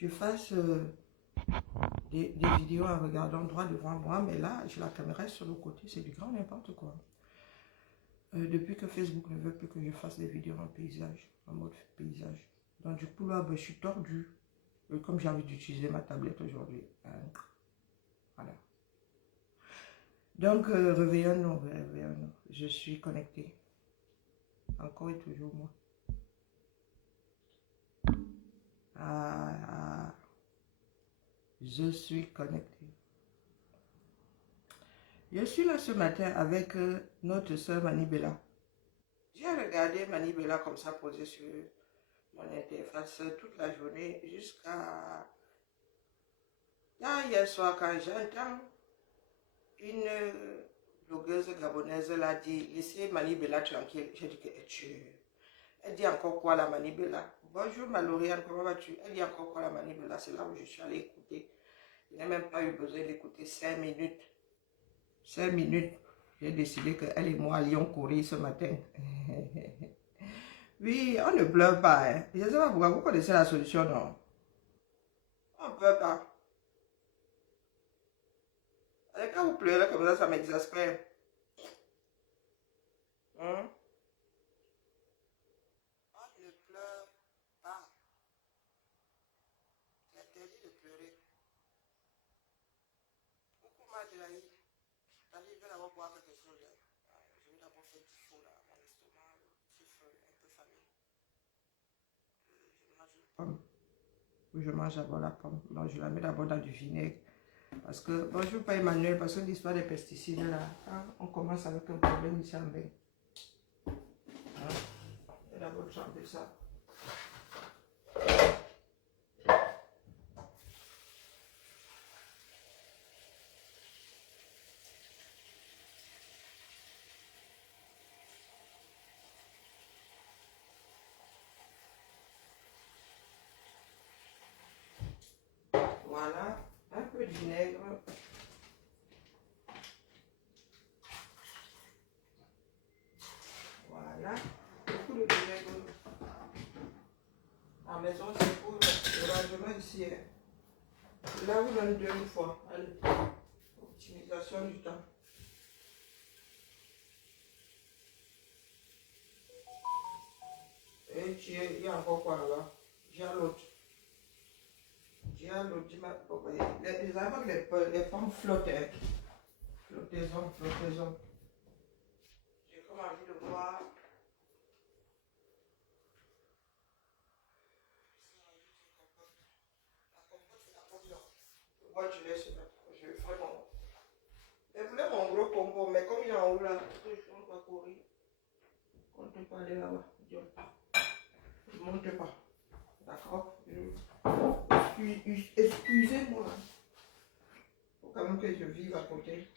je fasse des vidéos en regardant droit devant moi, mais là, j'ai la caméra sur le côté, c'est du grand n'importe quoi. Depuis que Facebook ne veut plus que je fasse des vidéos en paysage, en mode paysage. Donc du coup là, ben, je suis tordue. Comme j'ai envie d'utiliser ma tablette aujourd'hui. Voilà. Donc, réveillons-nous, réveillons-nous. Je suis connectée. Encore et toujours moi. Je suis connectée. Je suis là ce matin avec notre soeur Manibella. J'ai regardé Manibella comme ça posée sur mon interface toute la journée jusqu'à hier soir quand j'entends une blogueuse gabonaise l'a dit, laissez Manibella tranquille. J'ai dit que elle dit encore quoi la Manibella? Bonjour Maloriane, comment vas-tu? Elle dit encore quoi la Manibella? C'est là où je suis allée écouter. Je n'ai même pas eu besoin d'écouter 5 minutes. 5 minutes. J'ai décidé qu'elle et moi allions courir ce matin. Oui, on ne pleure pas. Hein. Je ne sais pas pourquoi vous connaissez la solution, non? On ne pleure pas. Et quand vous pleurez comme ça m'exaspère. Hein? On ne pleure pas. C'est interdit de pleurer. Coucou Madelaï. Allez, je vais d'abord boire quelque chose. Je vais d'abord faire du chaud là. Mon estomac, petit feu, un peu famine. Je mange une pomme. Oui, je mange d'abord la pomme. Donc, je la mets d'abord dans du vinaigre. Parce que, bonjour pas Emmanuel, parce que l'histoire des pesticides là, quand on commence avec un problème ici en bain. Je vais d'abord tremper ça. Voilà, un peu de vinaigre. Voilà, beaucoup de vinaigre. À la maison, c'est pour le rangement ici. Là, vous donne 2 fois. Allez, optimisation du temps. Et il y a encore quoi là-bas? J'ai l'autre. J'ai l'autre. Les arbres, les pommes flottent. Hein. Flottaison, flottaison. J'ai comme envie de voir. La compote, c'est la pomme là. Moi, je laisse là. Je ferai mon. Je voulais mon gros combo, mais comme il est en haut là, on va courir. On ne peut pas aller là-bas. Ne monte pas. D'accord? Excusez-moi. Il faut quand même que je vive à côté.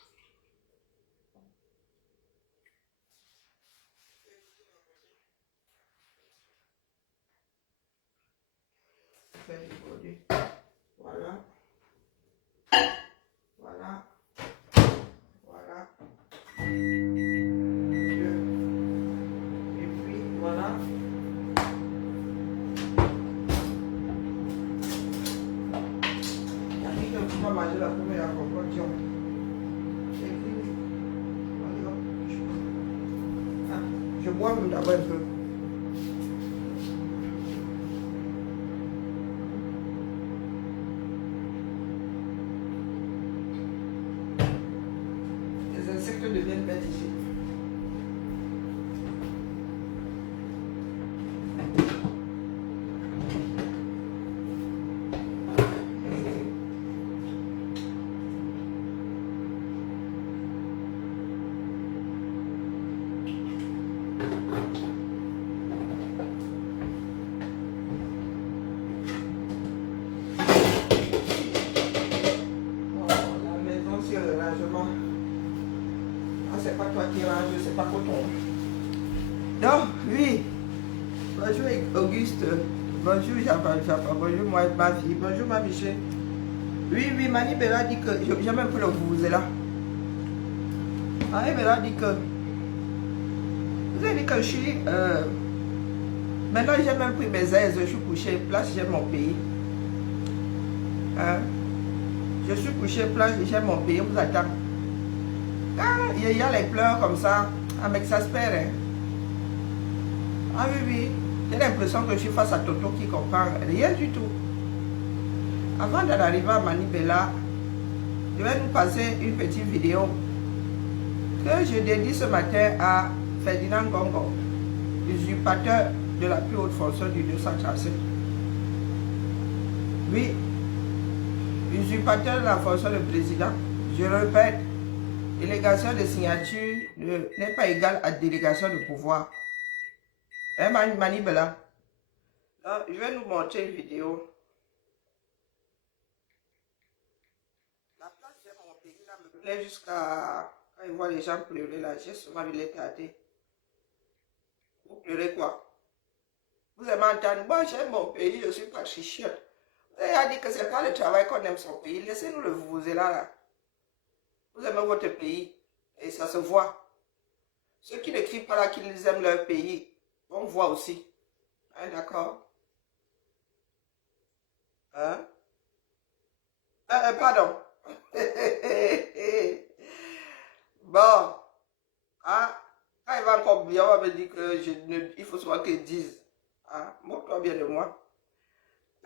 Voilà. Voilà. Voilà. Et puis voilà. On va manger la première composition. Et puis, voilà. Je bois même d'abord un peu. Les insectes deviennent bêtes ici. C'est pas toi qui range, c'est pas coton. Donc, oui. Bonjour Auguste. Bonjour Java, bonjour moi, ma vie. Bonjour ma Michel. Oui, Manibella dit que. J'ai même pris le vous là. Manibella dit que. Vous avez dit que je suis. Maintenant, j'ai même pris mes aises, je suis couché, place, j'ai mon pays. Hein? Je suis couché plage, j'aime mon pays, on vous attend. Quand il y a les pleurs comme ça, ça m'exaspère. Hein? Ah oui, oui. J'ai l'impression que je suis face à Toto qui comprend rien du tout. Avant d'en arriver à Manibela, je vais nous passer une petite vidéo que je dédie ce matin à Ferdinand Gongo, usurpateur de la plus haute fonction du 237. Oui, usurpateur de la fonction de président. Je répète, délégation de signature n'est pas égale à délégation de pouvoir. Hein, Manibela? Je vais nous montrer une vidéo. La place de mon pays là me plaît jusqu'à... Quand je vois les gens pleurer là, j'ai souvent vu les regarder. Vous pleurez quoi? Vous aimez entendre, moi j'aime mon pays, je suis patricienne. Vous avez dit que c'est pas le travail qu'on aime son pays. Laissez-nous le vous là. Vous aimez votre pays et ça se voit. Ceux qui n'écrivent pas là qu'ils aiment leur pays, on voit aussi. Hein, d'accord? Hein? Pardon. Bon. Hein? Quand il va encore bien, on va me dire que il faut souvent qu'ils disent. Hein? Moque-toi bien de moi.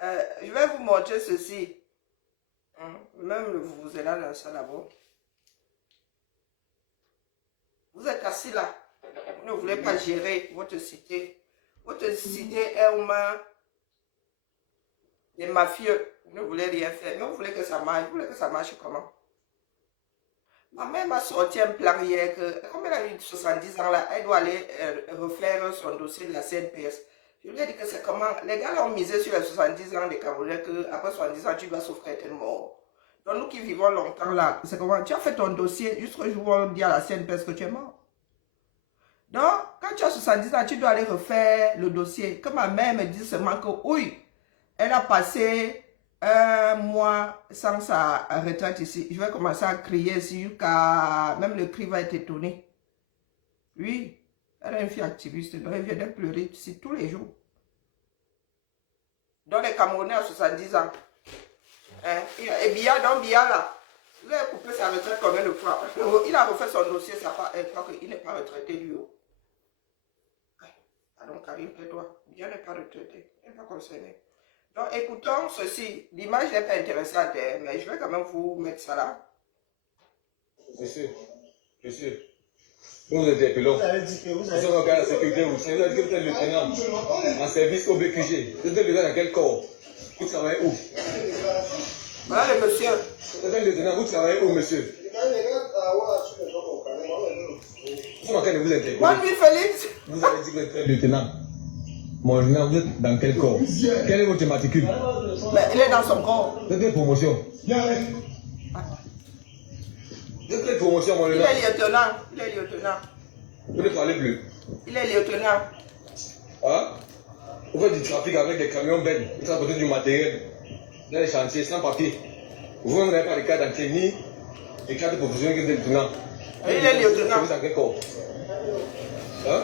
Je vais vous montrer ceci. Même le vous êtes là dans ça d'abord. Vous êtes assis là. Vous ne voulez pas gérer votre cité. Votre cité est aux mains des mafieux. Vous ne voulez rien faire. Mais vous voulez que ça marche. Vous voulez que ça marche comment? Ma mère m'a sorti un plan hier que, comme elle a eu 70 ans là, elle doit aller refaire son dossier de la CNPS. Je lui ai dit que c'est comment. Les gars ont misé sur les 70 ans des Camerounais qu'après 70 ans, tu dois souffrir tellement. Donc nous qui vivons longtemps là, c'est comment. Tu as fait ton dossier jusqu'au jour où on dit à la CNPS que tu es mort. Donc, quand tu as 70 ans, tu dois aller refaire le dossier. Que ma mère me dit seulement que, oui, elle a passé un mois sans sa retraite ici. Je vais commencer à crier ici jusqu'à... Même le cri va être étonné. Oui, elle est une fille activiste, donc elle vient de pleurer ici tous les jours. Donc les Camerounais à 70 ans. Hein? Et Biya, donc Biya là, il a coupé sa retraite combien de fois? Il a refait son dossier, ça pas, elle croit qu'il n'est pas retraité lui haut. Donc Karim, tais-toi. Biya n'est pas retraité, il n'est pas concerné. Donc écoutons ceci. L'image n'est pas intéressante, mais je vais quand même vous mettre ça là. Monsieur, nous interpellons. Vous avez dit que vous avez... Nous sommes à la sécurité routière. Vous avez dit que vous êtes lieutenant en service au BQG. Vous êtes lieutenant dans quel corps? Vous travaillez où? Voilà le monsieur. Vous êtes lieutenant, vous travaillez où, monsieur? Vous sommes en train de vous interpeller. Bonne nuit, Félix. Vous avez dit que vous êtes lieutenant. Mon lieutenant, vous êtes dans quel corps? Quel est votre matricule? Mais il est dans son corps. Vous êtes quelle promotion? Vous êtes quelle promotion, mon lieutenant? Il est lieutenant. Il est lieutenant. Vous ne parlez plus. Il est lieutenant. Hein? Vous faites du trafic avec des camions belles. Vous transportez du matériel dans les chantiers sans papier. Vous n'avez pas de carte d'entrée ni de carte de profession que vous êtes lieutenant. Il est lieutenant. Vous êtes dans quel corps? Hein?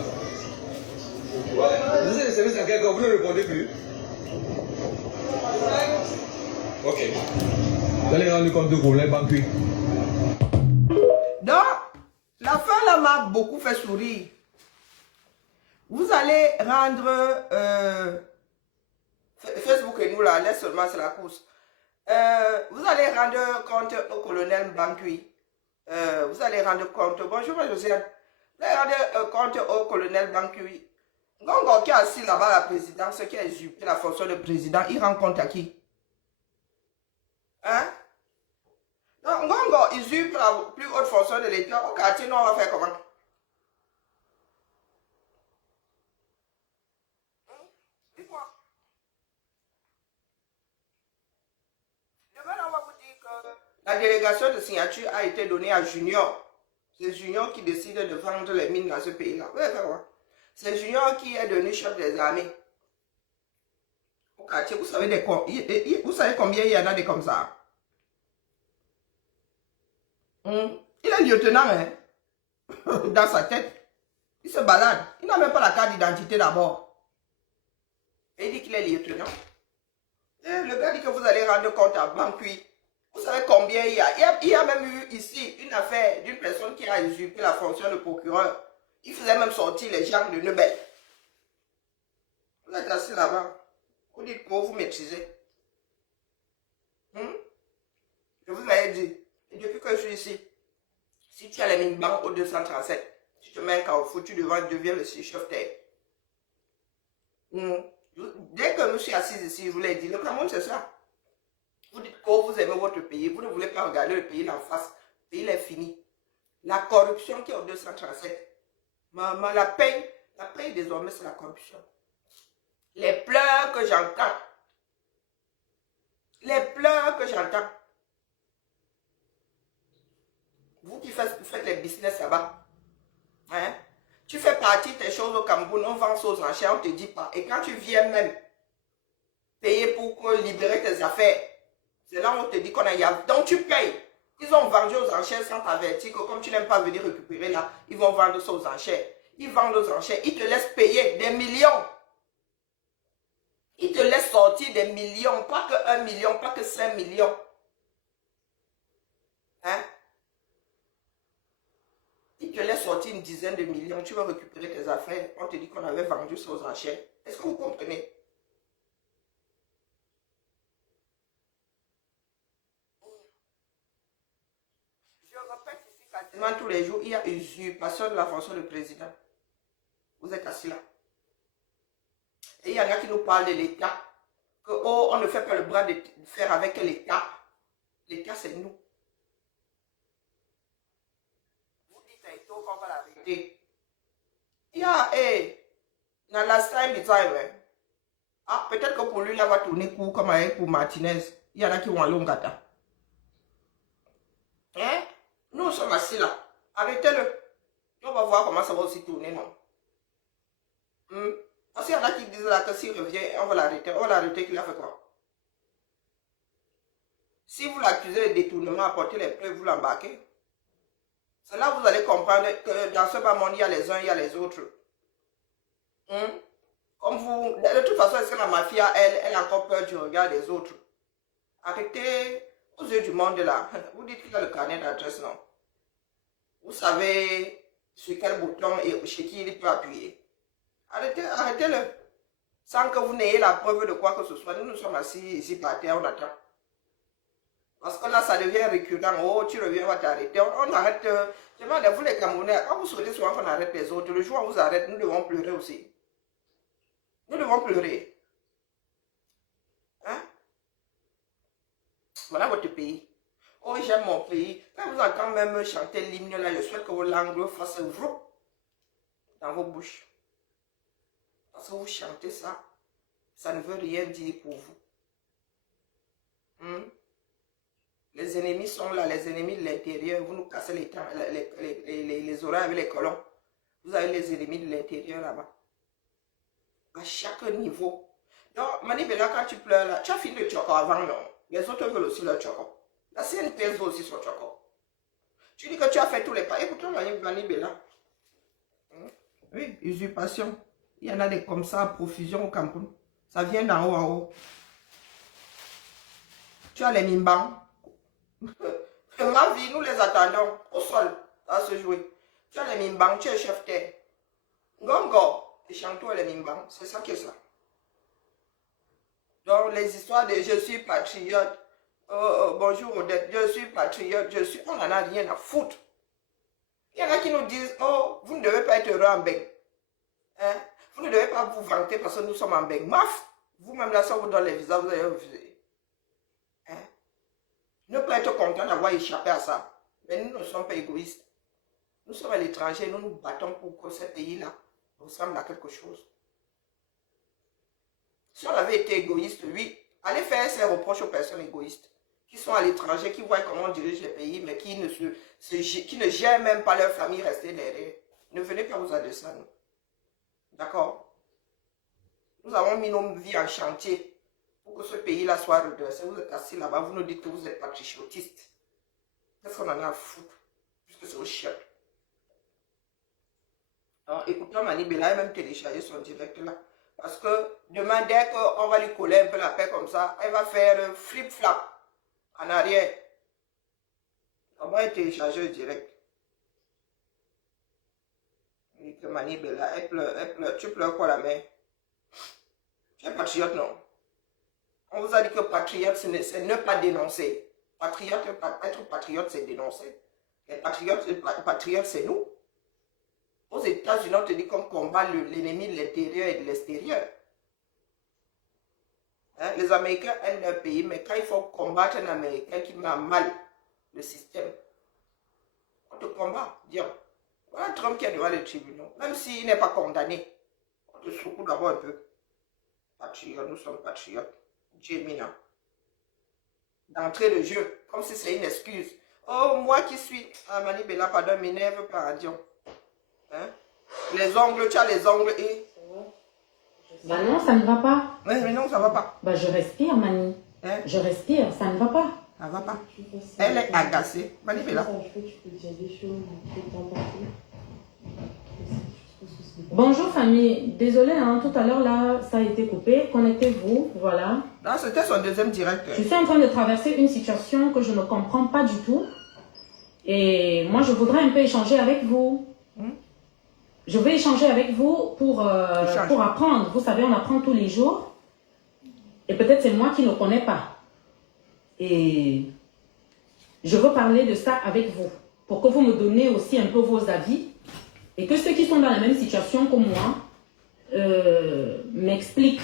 Vous êtes de service dans quel corps? Vous ne répondez plus. Ok. Vous allez rendre compte de problème banquier. Donc, la fin là m'a beaucoup fait sourire. Vous allez rendre Facebook et nous là, laisse seulement c'est la course. Vous allez rendre compte au colonel Bankui. Vous allez rendre compte. Bonjour Josiane. Vous allez rendre compte au colonel Bankui. Gongo qui est assis là-bas à la présidence, qui a usurpé la fonction de président, il rend compte à qui? Hein? Donc, Gongo usurpe la plus haute fonction de l'État. Au quartier, nous, on va faire comment? Dis-moi. Demain, on va vous dire que la délégation de signature a été donnée à Junior. C'est Junior qui décide de vendre les mines dans ce pays-là. Vous allez faire quoi? C'est Junior qui est devenu chef des armées. Au quartier, vous savez, vous savez combien il y en a des comme ça? Il est lieutenant, hein? Dans sa tête. Il se balade. Il n'a même pas la carte d'identité d'abord. Et il dit qu'il est lieutenant. Et le gars dit que vous allez aller rendre compte à Banqui. Vous savez combien il y a? Il y a même eu ici une affaire d'une personne qui a usurpé la fonction de procureur. Il faisait même sortir les gens de Nebel. Vous êtes assis là-bas. Vous dites que vous maîtrisez. Je vous avais dit. Et depuis que je suis ici, si tu as les mines banques au 237, tu te mets un carrefour, tu deviens le chef terre. Dès que je suis assise ici, je vous l'ai dit, le Cameroun c'est ça. Vous dites que vous aimez votre pays, vous ne voulez pas regarder le pays en face. Le pays est fini. La corruption qui est au 237, la paye désormais c'est la corruption. Les pleurs que j'entends, vous qui faites les business là-bas, hein? Tu fais partie de tes choses au Cameroun, on vend ça aux enchères, on ne te dit pas. Et quand tu viens même payer pour libérer tes affaires, c'est là où on te dit qu'on a y a. Donc tu payes. Ils ont vendu aux enchères sans t'avertir que comme tu n'aimes pas venir récupérer là, ils vont vendre ça aux enchères. Ils vendent aux enchères, ils te laissent payer des millions. Ils te laissent sortir des millions, pas que 1 million, pas que 5 millions. Hein? Ils te laissent sortir une dizaine de millions, tu vas récupérer tes affaires. On te dit qu'on avait vendu ça aux enchères. Est-ce que vous comprenez? Je répète ici quasiment tous les jours, il y a usurpation de la fonction de président. Vous êtes assis là. Et il y en a qui nous parlent de l'État. Que oh, on ne fait pas le bras de fer avec l'État. L'État, c'est nous. Vous dites à Eto qu'on va l'arrêter. Il y a, dans la time du time, ah, peut-être que pour lui, là, va tourner court comme avec pour Martinez. Il y en a qui vont aller au Gata. Hein? Nous sommes assis là. Arrêtez-le. On va voir comment ça va aussi tourner, non? Parce qu'il y en a qui disent là que s'il revient, on va l'arrêter. On va l'arrêter, qu'il a fait quoi? Si vous l'accusez de détournement, apportez les preuves, vous l'embarquez. C'est là que vous allez comprendre que dans ce bas monde, il y a les uns, il y a les autres. Comme vous, de toute façon, est-ce que la mafia, elle a encore peur du regard des autres? Arrêtez aux yeux du monde là. Vous dites qu'il a le carnet d'adresse, non? Vous savez sur quel bouton et chez qui il peut appuyer. Arrêtez-le. Sans que vous n'ayez la preuve de quoi que ce soit. Nous sommes assis ici par terre, on attend. Parce que là, ça devient récurrent. Oh, tu reviens, on va t'arrêter. On arrête. Je demande à vous les Camerounais, quand vous souhaitez souvent qu'on arrête les autres, le jour où on vous arrête, nous devons pleurer aussi. Nous devons pleurer. Hein? Voilà votre pays. Oh, j'aime mon pays. Quand vous entendez même chanter l'hymne là, je souhaite que vos langues fassent vroom dans vos bouches. Parce que vous chantez ça, ça ne veut rien dire pour vous. Les ennemis sont là, les ennemis de l'intérieur. Vous nous cassez les oreilles avec les colons. Vous avez les ennemis de l'intérieur là-bas. À chaque niveau. Donc, Manibela, quand tu pleures là, tu as fini le choco avant, non? Les autres veulent aussi leur choco. La CNP veut aussi son choco. Tu dis que tu as fait tous les pas. Écoute, Manibela. Oui, usurpation. Il y en a des comme ça à profusion au Cameroun. Ça vient d'en haut en haut. Tu as les mimbans. Ma vie, nous les attendons au sol à se jouer. Tu as les mimbans, tu es chef terre. Gongo, et Chantou et les mimbans, c'est ça qui est ça. Donc les histoires de je suis patriote, bonjour Odette, je suis patriote, on n'en a rien à foutre. Il y en a qui nous disent, oh, vous ne devez pas être heureux en beng. Hein? Vous ne devez pas vous vanter parce que nous sommes en beng. Maf, vous-même là, ça vous donne les visas, vous allez refuser. Hein? Ne pas être content d'avoir échappé à ça. Mais nous ne sommes pas égoïstes. Nous sommes à l'étranger, nous nous battons pour que ce pays-là ressemble à quelque chose. Si on avait été égoïste, oui, allez faire ses reproches aux personnes égoïstes qui sont à l'étranger, qui voient comment on dirige les pays, mais qui ne gèrent même pas leur famille restée derrière. Ne venez pas vous adresser à nous. D'accord? Nous avons mis nos vies en chantier pour que ce pays-là soit redressé. Vous êtes assis là-bas, vous nous dites que vous êtes patriotistes. Qu'est-ce qu'on en a à foutre? Puisque c'est au chien. Alors, écoutons Manibela, a même téléchargé son direct là. Parce que demain, dès qu'on va lui coller un peu la paix comme ça, elle va faire flip-flap en arrière. On va télécharger direct. Et que Mani Bella, elle pleure. Tu pleures quoi la mère? Tu es patriote, non? On vous a dit que patriote, c'est ne pas dénoncer. Patriote, être patriote, c'est dénoncer. Et patriote, c'est nous. Aux États-Unis, on te dit qu'on combat l'ennemi de l'intérieur et de l'extérieur. Hein? Les Américains aiment leur pays, mais quand il faut combattre un Américain qui met à mal le système, on te combat. Dire, voilà Trump qui est devant les tribunaux. Même s'il n'est pas condamné, on te secoue d'abord un peu. Patriote, nous sommes patriotes. Jemina. D'entrer le jeu, comme si c'est une excuse. Oh, moi qui suis. Ah, Mani Bella, pardon, m'énerve pas, Dion. Hein? Les ongles, tu as les ongles et. Bah non, ça ne va pas. Oui, mais non, ça va pas. Bah je respire, Mani. Hein? Je respire, ça ne va pas. Ça va pas. Elle est agacée. Mani Bella. Bonjour famille, désolé, hein, tout à l'heure là, ça a été coupé. Connectez-vous, voilà. Non, c'était son deuxième direct. Je suis en train de traverser une situation que je ne comprends pas du tout. Et moi, je voudrais un peu échanger avec vous. Je vais échanger avec vous pour apprendre. Vous savez, on apprend tous les jours. Et peut-être c'est moi qui ne connais pas. Et je veux parler de ça avec vous. Pour que vous me donnez aussi un peu vos avis. Et que ceux qui sont dans la même situation que moi m'expliquent.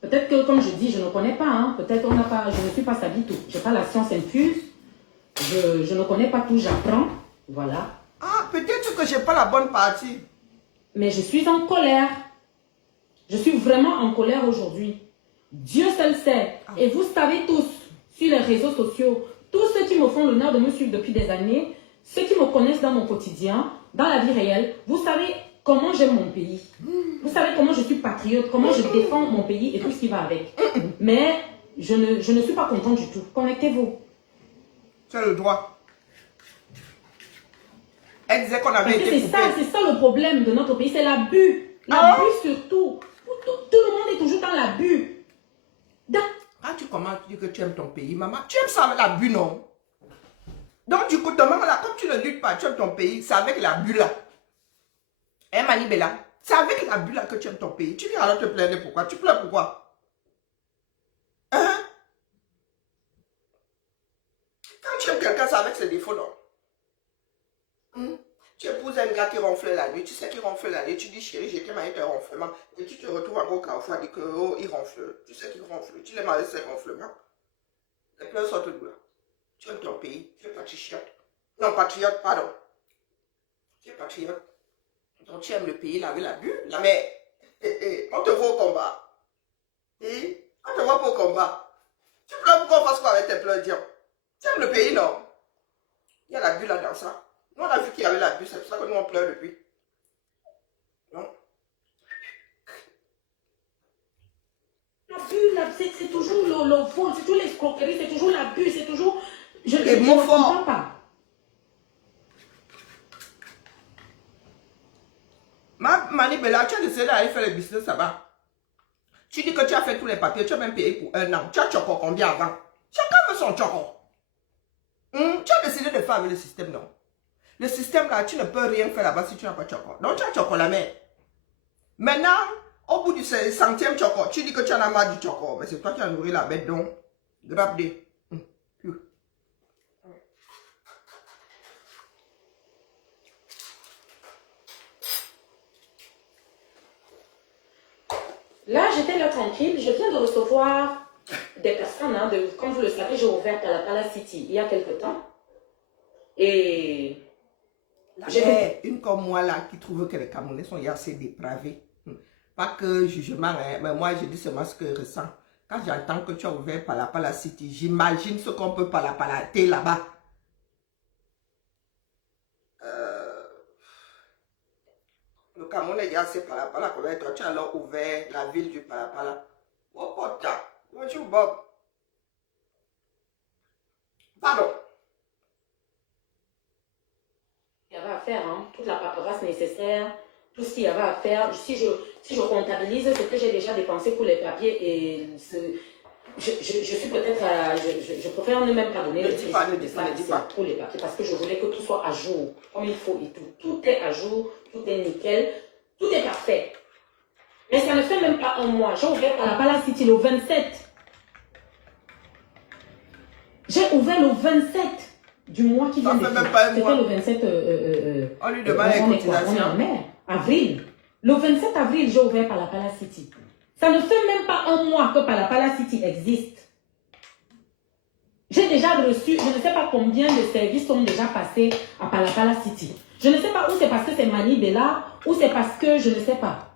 Peut-être que, comme je dis, je ne connais pas. Hein. Peut-être on n'a pas, je ne suis pas savie tout. Je n'ai pas la science infuse. Je ne connais pas tout, j'apprends. Voilà. Ah, peut-être que je n'ai pas la bonne partie. Mais je suis en colère. Je suis vraiment en colère aujourd'hui. Dieu seul sait. Et vous savez tous, sur les réseaux sociaux, tous ceux qui me font l'honneur de me suivre depuis des années, ceux qui me connaissent dans mon quotidien, dans la vie réelle, vous savez comment j'aime mon pays. Vous savez comment je suis patriote, comment je défends mon pays et tout ce qui va avec. Mais je ne suis pas contente du tout. Connectez-vous. C'est le droit. Elle disait qu'on avait été coupé. C'est ça le problème de notre pays, c'est l'abus. L'abus surtout. Tout le monde est toujours dans l'abus. Ah, tu commences, tu dis que tu aimes ton pays, maman. Tu aimes ça avec l'abus, non? Donc, du coup, ta maman, là, comme tu ne luttes pas, tu aimes ton pays, c'est avec l'abus, là. Hein, Mani Bella? C'est avec l'abus, là, que tu aimes ton pays. Tu viens alors te plaindre pourquoi? Tu pleures pourquoi? Hein? Quand tu aimes quelqu'un, c'est avec ses défauts, non? Tu épouses un gars qui ronfle la nuit, tu sais qu'il ronfle la nuit, tu dis chérie, j'ai avec un ronflement, et tu te retrouves encore au carrefour et dis que oh, il ronfle, tu sais qu'il ronfle, tu l'aimes avec ses ronflements. Les pleurs sortent de là. Tu aimes ton pays, tu es patriote. Non, patriote, pardon. Tu es patriote. Donc tu aimes le pays, là, avec l'abus, la mère. On te voit au combat. On te voit pas au combat. Tu pleures pourquoi on fasse quoi avec tes pleurs, Dion? Tu aimes le pays, non? Il y a l'abus là dans ça. Nous, on a vu qu'il y avait l'abus, c'est pour ça que nous, on pleure depuis. Non? L'abus, c'est toujours le vol, c'est toujours l'escroquerie, c'est toujours l'abus, c'est toujours... Je ne comprends pas. Mani Bella, tu as décidé d'aller faire le business là-bas. Tu dis que tu as fait tous les papiers, tu as même payé pour 1 an. Tu as choco combien avant? Chacun veut son choco. Tu as décidé de faire avec le système, non? Le système là, tu ne peux rien faire là-bas si tu n'as pas de choco. Donc tu as choco la mère. Maintenant, au bout du 100e choco, tu dis que tu en as marre du choco. Mais c'est toi qui as nourri la bête, donc grappe des. Là, j'étais là tranquille. Je viens de recevoir des personnes. Hein, comme vous le savez, j'ai ouvert Palapala City il y a quelque temps. Et... J'ai une comme moi là qui trouve que les Camerounais sont assez dépravés. Pas que jugement, hein, mais moi je dis seulement ce que je ressens. Quand j'entends que tu as ouvert Palapala City, j'imagine ce qu'on peut palapalater là-bas. Le Cameroun est assez Palapala. Toi, tu as alors ouvert la ville du Palapala. Oh, putain. Bonjour, Bob. Pardon. Il y avait à faire, hein, toute la paperasse nécessaire tout ce qu'il y avait à faire. Si je comptabilise ce que j'ai déjà dépensé pour les papiers et je suis peut-être je préfère ne même pas donner les prix pour les papiers parce que je voulais que tout soit à jour, comme il faut et tout. Tout est à jour, tout est nickel, tout est parfait. Mais ça ne fait même pas un mois. J'ai ouvert par la Palace City le 27. J'ai ouvert le 27 du mois qui vient de finir. C'était le 27. On lui demande les cotisations. On est en mai, avril. Le 27 avril, j'ai ouvert par la Palace City. Ça ne fait même pas un mois que par la Palace City existe. J'ai déjà reçu, je ne sais pas combien de services sont déjà passés à Palapala City. Je ne sais pas où c'est parce que c'est Mani Bella ou c'est parce que je ne sais pas.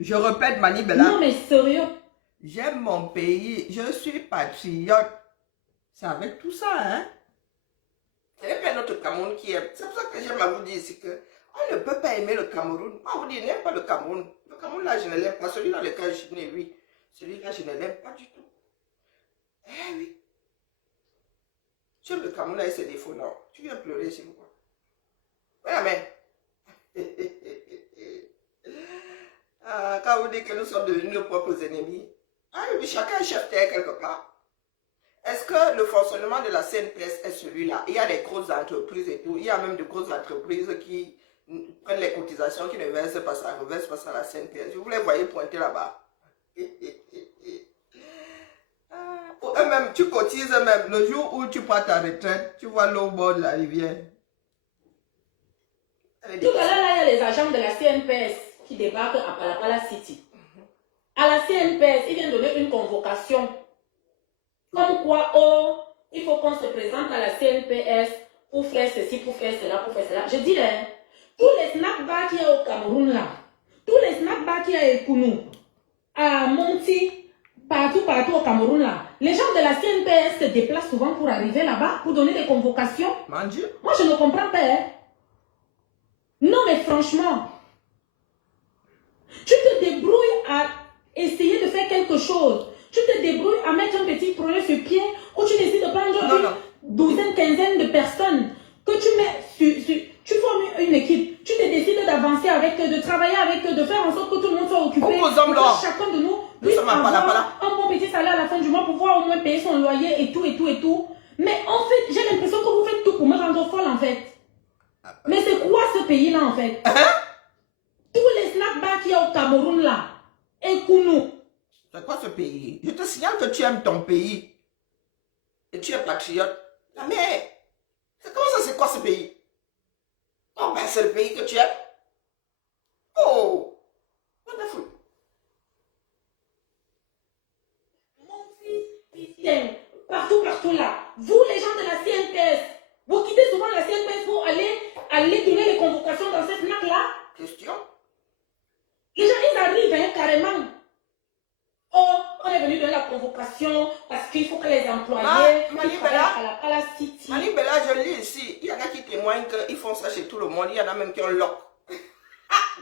Je répète, Mani Bella. Non, mais sérieux. J'aime mon pays, je suis patriote. C'est avec tout ça, hein. C'est pas notre Cameroun qui aime. C'est pour ça que j'aime à vous dire ici que on ne peut pas aimer le Cameroun. Moi, vous dites, n'aime pas le Cameroun. Le Cameroun, là, je ne l'aime pas. Celui dans lequel je suis né, oui. Celui-là, je ne l'aime pas du tout. Eh oui. J'aime le Cameroun, là, et ses défauts, non. Tu viens pleurer, s'il vous plaît. Voilà, mais. Quand vous dites que nous sommes devenus nos propres ennemis, ah oui, chacun est chef terre quelque part. Est-ce que le fonctionnement de la CNPS est celui-là? Il y a des grosses entreprises et tout. Il y a même de grosses entreprises qui prennent les cotisations, qui ne versent pas ça, reversent pas ça à la CNPS. Vous les voyez pointer là-bas. Même, tu cotises même. Le jour où tu prends ta retraite, tu vois l'eau au bord de la rivière. Tout à l'heure, là, il y a les agents de la CNPS qui débarquent à Palapala City. À la CNPS, ils viennent donner une convocation. Comme quoi, oh, il faut qu'on se présente à la CNPS pour faire ceci, pour faire cela, pour faire cela. Je dis, hein, tous les snack bars qu'il y a au Cameroun là, tous les snack bars qu'il y a à Ekounou, à Monti, partout au Cameroun là, les gens de la CNPS se déplacent souvent pour arriver là-bas, pour donner des convocations. Moi, je ne comprends pas. Hein. Non, mais franchement, tu te débrouilles à essayer de faire quelque chose. Tu te débrouilles à mettre un petit projet sur pied où tu décides de prendre une douzaine, quinzaine de personnes que tu mets tu formes une équipe. Tu te décides d'avancer avec eux, de travailler avec eux, de faire en sorte que tout le monde soit occupé. Que chacun de nous puisse avoir un bon petit salaire à la fin du mois pour pouvoir au moins payer son loyer et tout, et tout, et tout. Mais en fait, j'ai l'impression que vous faites tout pour me rendre folle en fait. Mais c'est quoi ce pays-là en fait? Tous les snack bars qu'il y a au Cameroun là, Ekounou. C'est quoi ce pays? Je te signale que tu aimes ton pays. Et tu es patriote. Mais, comment ça, c'est quoi ce pays? Oh, ben c'est le pays que tu aimes. Oh, wonderful. Mon fils, partout là. Vous, les gens de la CNPS, vous quittez souvent la CNPS pour aller donner les convocations dans cette snack-là? Question? Les gens, ils arrivent hein, carrément. Oh, on est venu donner la convocation parce qu'il faut que les employés Mani Bella, à la City. Mani Bella, je lis ici. Il y en a qui témoignent qu'ils font ça chez tout le monde. Il y en a même qui ont lock.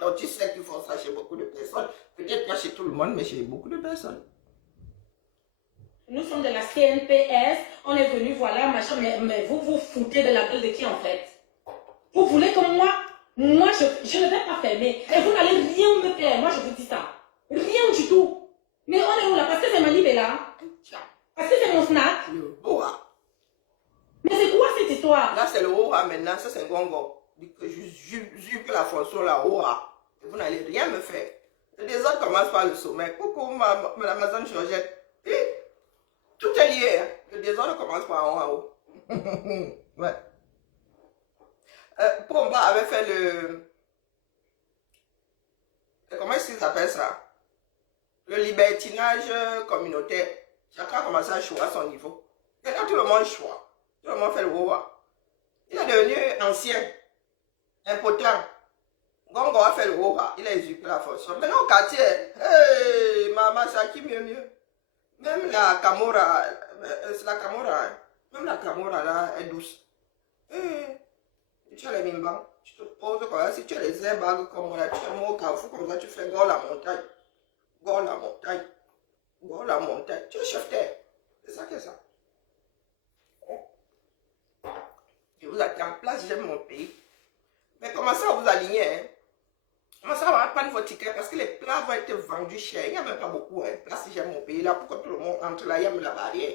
Donc tu sais qu'ils font ça chez beaucoup de personnes. Peut-être pas chez tout le monde, mais chez beaucoup de personnes. Nous sommes de la CNPS. On est venu, voilà, machin. Mais vous vous foutez de la gueule de qui en fait? Vous voulez que moi, je ne vais pas fermer. Et vous n'allez rien me faire. Moi, je vous dis ça. Rien du tout. Mais on est où là? Parce que c'est Mani Bella. Parce que c'est mon snack. Le Oha. Mais c'est quoi cette histoire? Là, c'est le Oha maintenant. Ça, c'est un gongo. J'usurpe la fonction là, Oha. Et vous n'allez rien me faire. Les autres commencent par le sommet. Coucou, Madame Georgette. Tout est lié. Hein. Le désordre commence par en haut. Ouais. Pomba avait fait le... Comment est-ce qu'ils appellent ça? Le libertinage communautaire. Chacun a commencé à choisir à son niveau. Et quand tout le monde choisit, tout le monde fait le Wowa. Il est devenu ancien, impotent. Gongo a fait le Wowa. Il a usurpé la fonction. Maintenant au quartier, hey, maman, c'est qui mieux. Même la Camora, c'est la Camora. Hein. Même la Camora là est douce. Hey, tu as les mimbans. Tu te poses comme ça. Si tu as les airbags comme là, tu es au carrefour comme ça, tu fais gros la montagne. Gors la montagne. Gors la montagne. Tu es chef terre. C'est ça que ça. Je vous attends en place, j'aime mon pays. Mais commencez à vous aligner. Hein. Commencez à prendre vos tickets parce que les plats vont être vendus cher. Il n'y a même pas beaucoup. Hein. Là, si j'aime mon pays, là, pourquoi tout le monde entre là, il y a la barrière.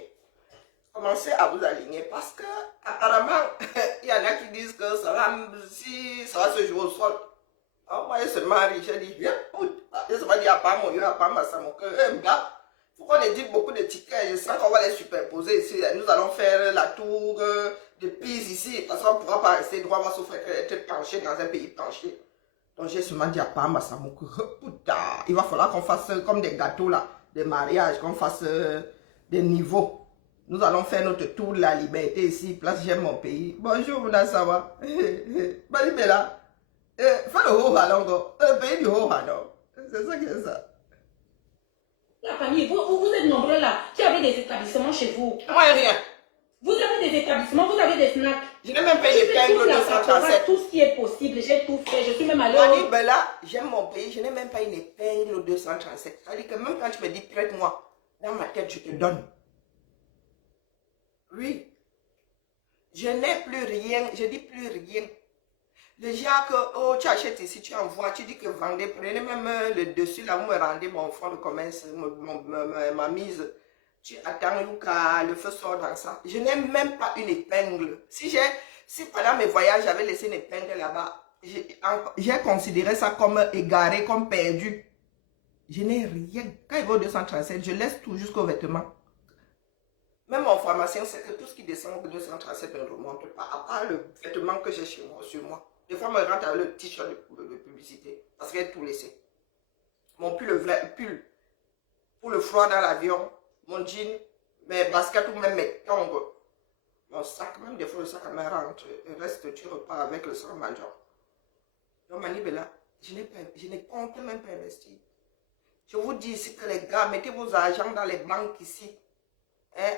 Commencez à vous aligner parce que apparemment, il y en a qui disent que ça va, si, ça va se jouer au sol. Alors, moi, je se marie, j'ai dit, viens, je ne vais dire pas mon Dieu, pas ma mon cœur. Il faut qu'on édite beaucoup de tickets. Je sens qu'on va les superposer ici. Nous allons faire la tour de Pise ici parce qu'on ne pourra pas rester droit, on va se faire être penché dans un pays penché. Donc, j'ai seulement dit à pas ma mon cœur, putain, il va falloir qu'on fasse comme des gâteaux là, des mariages, qu'on fasse des niveaux. Nous allons faire notre tour de la liberté ici, place J'aime mon pays. Bonjour, Mouna, ça va? Malibela, fais le haut halongo, le pays du haut halongo. C'est ça qui est ça. La famille, vous êtes nombreux là, qui avez des établissements chez vous. Moi, rien. Vous avez des établissements, vous avez des snacks. Je n'ai même pas une épingle 237. Tout ce qui est possible, j'ai tout fait, je suis même allée Malibela, j'aime mon pays, je n'ai même pas une épingle 237. C'est-à-dire que même quand tu me dis prête-moi, dans ma tête, je te donne. Oui, je n'ai plus rien, je dis plus rien. Le genre que, oh, tu achètes ici, tu envoies, tu dis que vendez, prenez même le dessus, là, vous me rendez mon fonds de commerce, ma mise. Tu attends, Lucas, le feu sort dans ça. Je n'ai même pas une épingle. Si pendant mes voyages, j'avais laissé une épingle là-bas, j'ai considéré ça comme égaré, comme perdu. Je n'ai rien. Quand il va au 237, je laisse tout jusqu'aux vêtements. Même en pharmacien, c'est que tout ce qui descend de 237 ne remonte pas, à part le vêtement que j'ai chez moi, sur moi. Des fois, je me rentre avec le t-shirt de publicité, parce qu'il a tout laissé. Mon pull, pull pour le froid dans l'avion, mon jean, mes baskets ou même mes tongs. Mon sac, même des fois, le sac à main rentre, il reste, tu repars avec le sac major. Donc, Manibela, je n'ai compté même pas investir. Je vous dis ici que les gars, mettez vos argent dans les banques ici.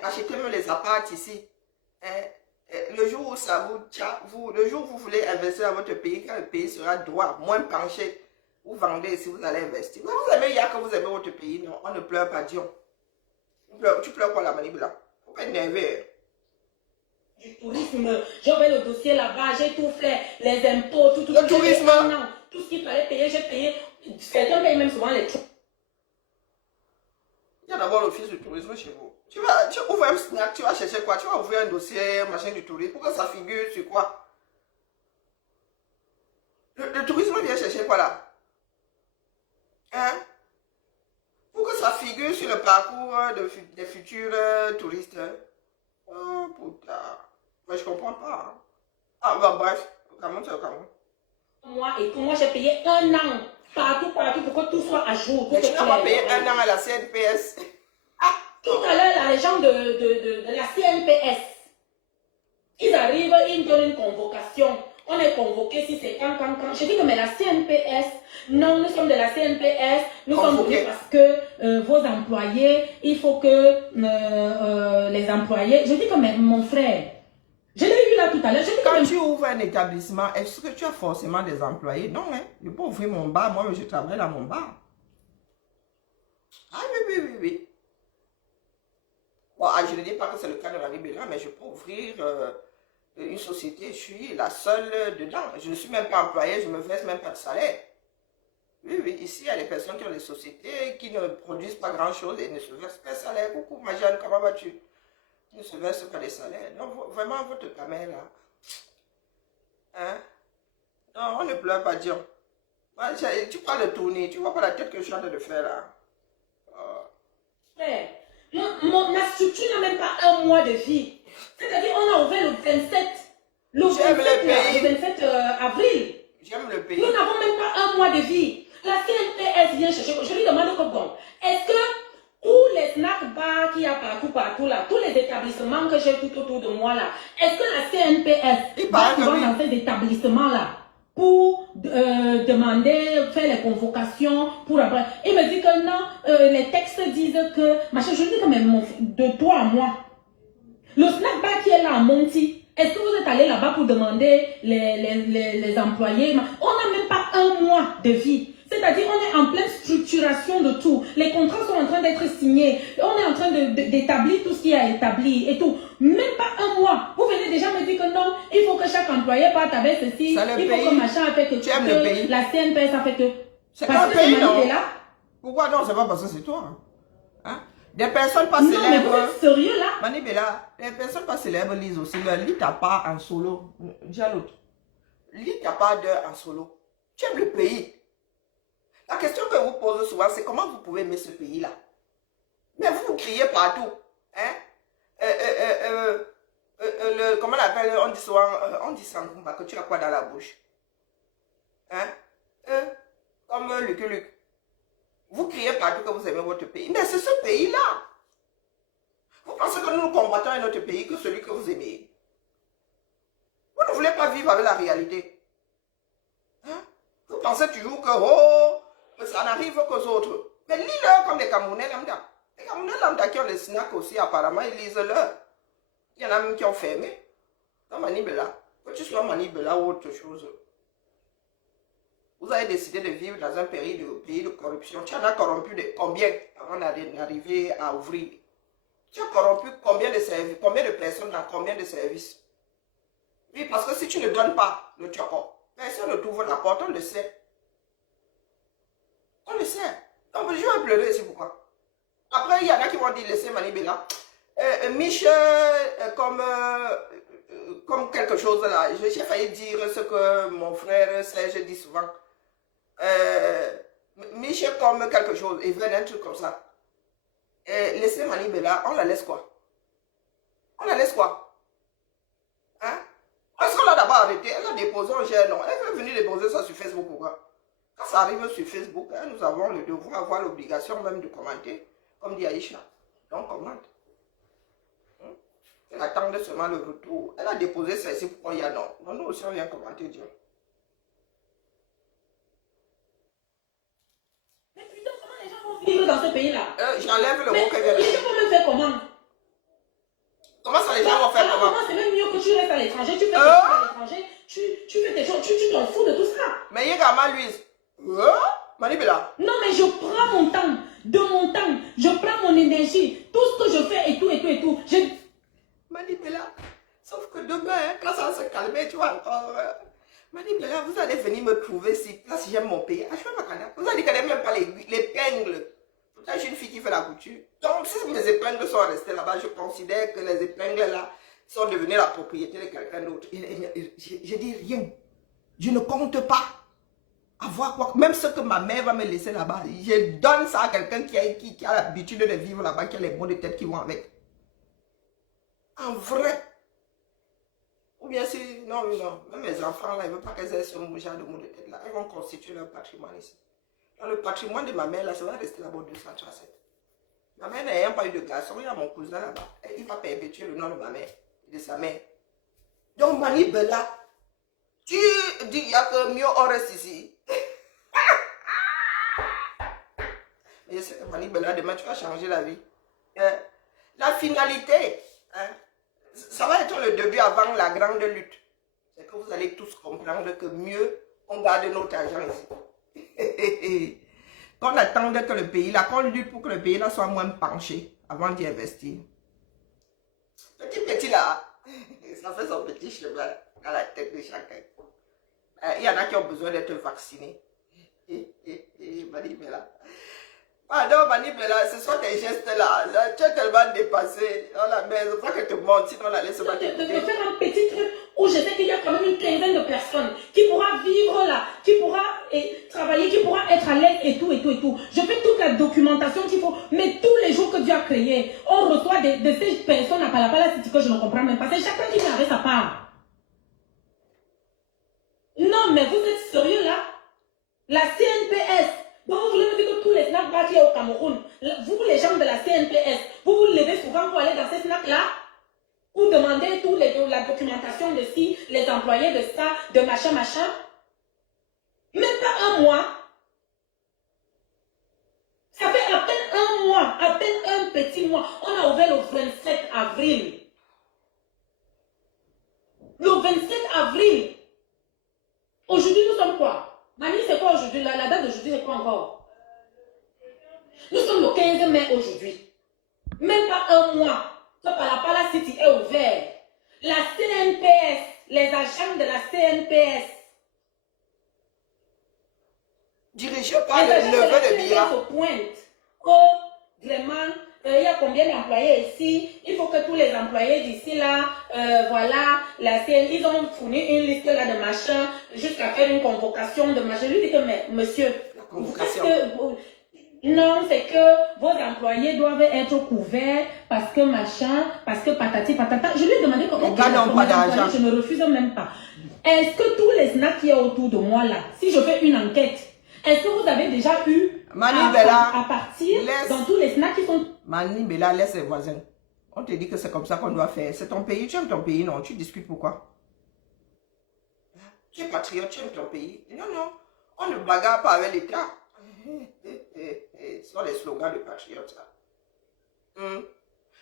Achetez-moi les apparts ici. Le jour où ça le jour où vous voulez investir dans votre pays, quand le pays sera droit, moins penché, vous vendez ici, vous allez investir. Mais vous aimez, il y a que vous aimez votre pays, non, on ne pleure pas, Dion. Tu pleures quoi la Manibela? Faut pas énerver. Du tourisme, j'avais le dossier là-bas, j'ai tout fait, les impôts, tout. Le tourisme? Non, tout ce qu'il fallait payer, j'ai payé. Certains payent même souvent les trucs. Il y a d'abord l'office du tourisme chez vous. Tu ouvres un snack, tu vas chercher quoi? Tu vas ouvrir un dossier, machin du tourisme. Pourquoi ça figure sur quoi? Le tourisme vient chercher quoi là? Hein? Pourquoi ça figure sur le parcours des futurs touristes? Oh putain. Mais je comprends pas. Hein. Ah bah bref, comment c'est au Cameroun? Moi j'ai payé 1 an. Partout pour que tout soit à jour. Mais tu n'as pas payé 1 an à la CNPS. Tout à l'heure, les gens de la CNPS, ils arrivent, ils me donnent une convocation. On est convoqué si c'est quand. Je dis que mais la CNPS, non, nous sommes de la CNPS, nous sommes venus parce que vos employés, il faut que les employés. Je dis que mais mon frère, je l'ai eu là tout à l'heure. Quand tu ouvres un établissement, est-ce que tu as forcément des employés? Non, hein. Je peux ouvrir mon bar, moi je travaille dans mon bar. Ah oui. Bon, je ne dis pas que c'est le cas de Manibela, mais je peux ouvrir une société, je suis la seule dedans. Je ne suis même pas employée, je ne me verse même pas de salaire. Oui, ici, il y a des personnes qui ont des sociétés qui ne produisent pas grand-chose et ne se versent pas de salaire. Coucou, ma Jeanne, comment vas-tu? Ils ne se versent pas de salaire. Donc, vraiment, votre caméra, là. Hein? Non, on ne pleure pas, Dion. Tu parles de tourner, tu vois pas la tête que je suis en train de faire, là. Frère, ma structure n'a même pas 1 mois de vie. C'est-à-dire, on a ouvert le 27. Le 27 avril. J'aime le pays. Nous n'avons même pas 1 mois de vie. La CNPS vient chercher. Je lui demande que bon, est-ce que tous les snack bars qu'il y a partout là, tous les établissements que j'ai tout autour de moi là, est-ce que la CNPS va souvent dans ces établissements là pour demander, faire les convocations pour après. Il me dit que non, les textes disent que machin. Je lui dis que même de toi à moi, le snack bar qui est là à Monty, est-ce que vous êtes allé là-bas pour demander les employés? On n'a même pas 1 mois de vie. C'est-à-dire, on est en pleine structuration de tout. Les contrats sont en train d'être signés. On est en train d'établir tout ce qui a établi et tout. Même pas un mois. Vous venez déjà me dire que non, il faut que chaque employé parte avec ceci. Il faut que machin a fait que, tu aimes le pays. La CNPS a fait que... C'est pas un pays, non? Pourquoi non? C'est pas parce que c'est toi. Hein? Des personnes pas célèbres. Non, mais vous êtes sérieux là? Manibela, les personnes pas célèbres lisent aussi. Lis ta part en solo. Dis à l'autre. Lis ta part d'heure en solo. Tu aimes le pays. La question que vous posez souvent, c'est comment vous pouvez aimer ce pays-là? Mais vous criez partout. Hein? Comment on appelle? On dit souvent, on dit Sankumba, que tu as quoi dans la bouche? Hein? Comme Luc. Vous criez partout que vous aimez votre pays. Mais c'est ce pays-là. Vous pensez que nous combattons un autre pays que celui que vous aimez? Vous ne voulez pas vivre avec la réalité. Hein? Vous pensez toujours que, oh, ça n'arrive qu'aux autres. Mais lis-le comme les Camerounais lambda. Les Camerounais lambda qui ont les snacks aussi, apparemment, ils lisent-le. Il y en a même qui ont fermé. Dans Manibela. Que tu sois Manibela ou autre chose. Vous avez décidé de vivre dans un pays de corruption. Tu en as corrompu de combien avant d'arriver à ouvrir? Tu as corrompu combien de services, combien de personnes dans combien de services? Oui, parce que si tu ne donnes pas le tchoko, personne ne t'ouvre la porte, on le sait. On le sait. Donc je vais pleurer, c'est pourquoi. Après, il y en a qui vont dire, laissez Manibela. Michel, comme quelque chose là, j'ai failli dire ce que mon frère Serge dit souvent. Michel comme quelque chose, et venez un truc comme ça. Laissez Manibela, on la laisse quoi? On la laisse quoi? Hein? Est-ce qu'on l'a d'abord arrêté? Elle a déposé un gel, non? Elle veut venir déposer ça sur Facebook ou quoi? Quand ça arrive sur Facebook, hein, nous avons le devoir, avoir l'obligation même de commenter, comme dit Aïcha. Donc commente. Elle attendait seulement le retour. Elle a déposé ça ici, pourquoi il y a non? Non, nous aussi on vient commenter, Dieu. Mais putain, comment les gens vont vivre dans ce pays-là? J'enlève le mot que j'ai dit. Les gens vont même faire comment? Comment ça, les gens vont faire comment? C'est même mieux que tu restes à l'étranger, tu fais tes choses à l'étranger, tu fais tes choses, tu t'en fous de tout ça. Mais il y a également Louise. Manibela. Non, mais je prends mon temps, je prends mon énergie, tout ce que je fais et tout. Manibela. Sauf que demain, quand ça va se calmer, tu vas encore. Manibela, vous allez venir me trouver si, là, si j'aime mon pays. Vous allez connaître même pas l'épingle. Pourtant, je suis une fille qui fait la couture. Donc, si mes épingles sont restées là-bas, je considère que les épingles là sont devenues la propriété de quelqu'un d'autre. Je dis rien. Je ne compte pas avoir quoi. Même ce que ma mère va me laisser là-bas, je donne ça à quelqu'un qui a l'habitude de vivre là-bas, qui a les mots de tête qui vont avec. En vrai. Ou bien si, non, même mes enfants là, ils ne veulent pas qu'elles aient ce genre de mots de tête là. Elles vont constituer leur patrimoine ici. Dans le patrimoine de ma mère là, ça va rester là-bas 237. Ma mère n'ayant pas eu de garçon, il y a mon cousin là-bas. Il va perpétuer le nom de ma mère, de sa mère. Donc Manibela, tu dis il y a que mieux on reste ici. Mais je sais que Manibela, demain tu vas changer la vie. La finalité, hein, ça va être le début avant la grande lutte. C'est que vous allez tous comprendre que mieux on garde notre argent ici. Qu'on attendait que le pays là, qu'on lutte pour que le pays là soit moins penché avant d'y investir. Petit là, ça fait son petit chemin dans la tête de chacun. Il y en a qui ont besoin d'être vaccinés. Manibela. Pardon, Manibela, ce sont tes gestes là. Tu es tellement dépassé. Oh la merde, il faut pas que tu montes, sinon on allait se battre. De faire un petit truc où je sais qu'il y a quand même une quinzaine de personnes qui pourra vivre là, qui pourra travailler, qui pourra être à l'aise et tout. Je fais toute la documentation qu'il faut, mais tous les jours que Dieu a créé, on reçoit de ces personnes à Palapala, c'est que je ne comprends même pas. C'est chacun qui vient avec sa part. Non, mais vous êtes sérieux là? La CNPS. Donc vous voulez me dire que tous les snacks bars qu'il y a au Cameroun, vous les gens de la CNPS, vous vous levez souvent pour aller dans ces snacks là, pour demander la documentation de ci, les employés de ça, de machin. Même pas un mois. Ça fait à peine un mois, à peine un petit mois. On a ouvert le 27 avril. Le 27 avril. Aujourd'hui nous sommes quoi? Mani, c'est quoi aujourd'hui? La date d'aujourd'hui, c'est quoi encore? Nous sommes le 15 mai aujourd'hui. Même pas un mois. La City est ouvert. La CNPS, les agents de la CNPS. Dirigé par le neveu de Biya. Se pointe. Oh, vraiment, il y a combien d'employés ici? Il faut que tous les employés d'ici là, voilà, la CN, ils ont fourni une liste là de machins jusqu'à faire une convocation de machins. Je lui dis que, mais monsieur, la convocation. Non, c'est que vos employés doivent être couverts parce que machin, parce que patati patata. Je lui ai demandé comment pas d'argent. Je ne refuse même pas. Est-ce que tous les snacks qui y a autour de moi là, si je fais une enquête, est-ce que vous avez déjà eu à partir dans tous les snacks qui sont... Mani Bella, laisse les voisins. On te dit que c'est comme ça qu'on doit faire. C'est ton pays, tu aimes ton pays, non? Tu discutes pourquoi? Tu es patriote, tu aimes ton pays. Non, non, on ne bagarre pas avec l'État. Ce sont les slogans de patriotes.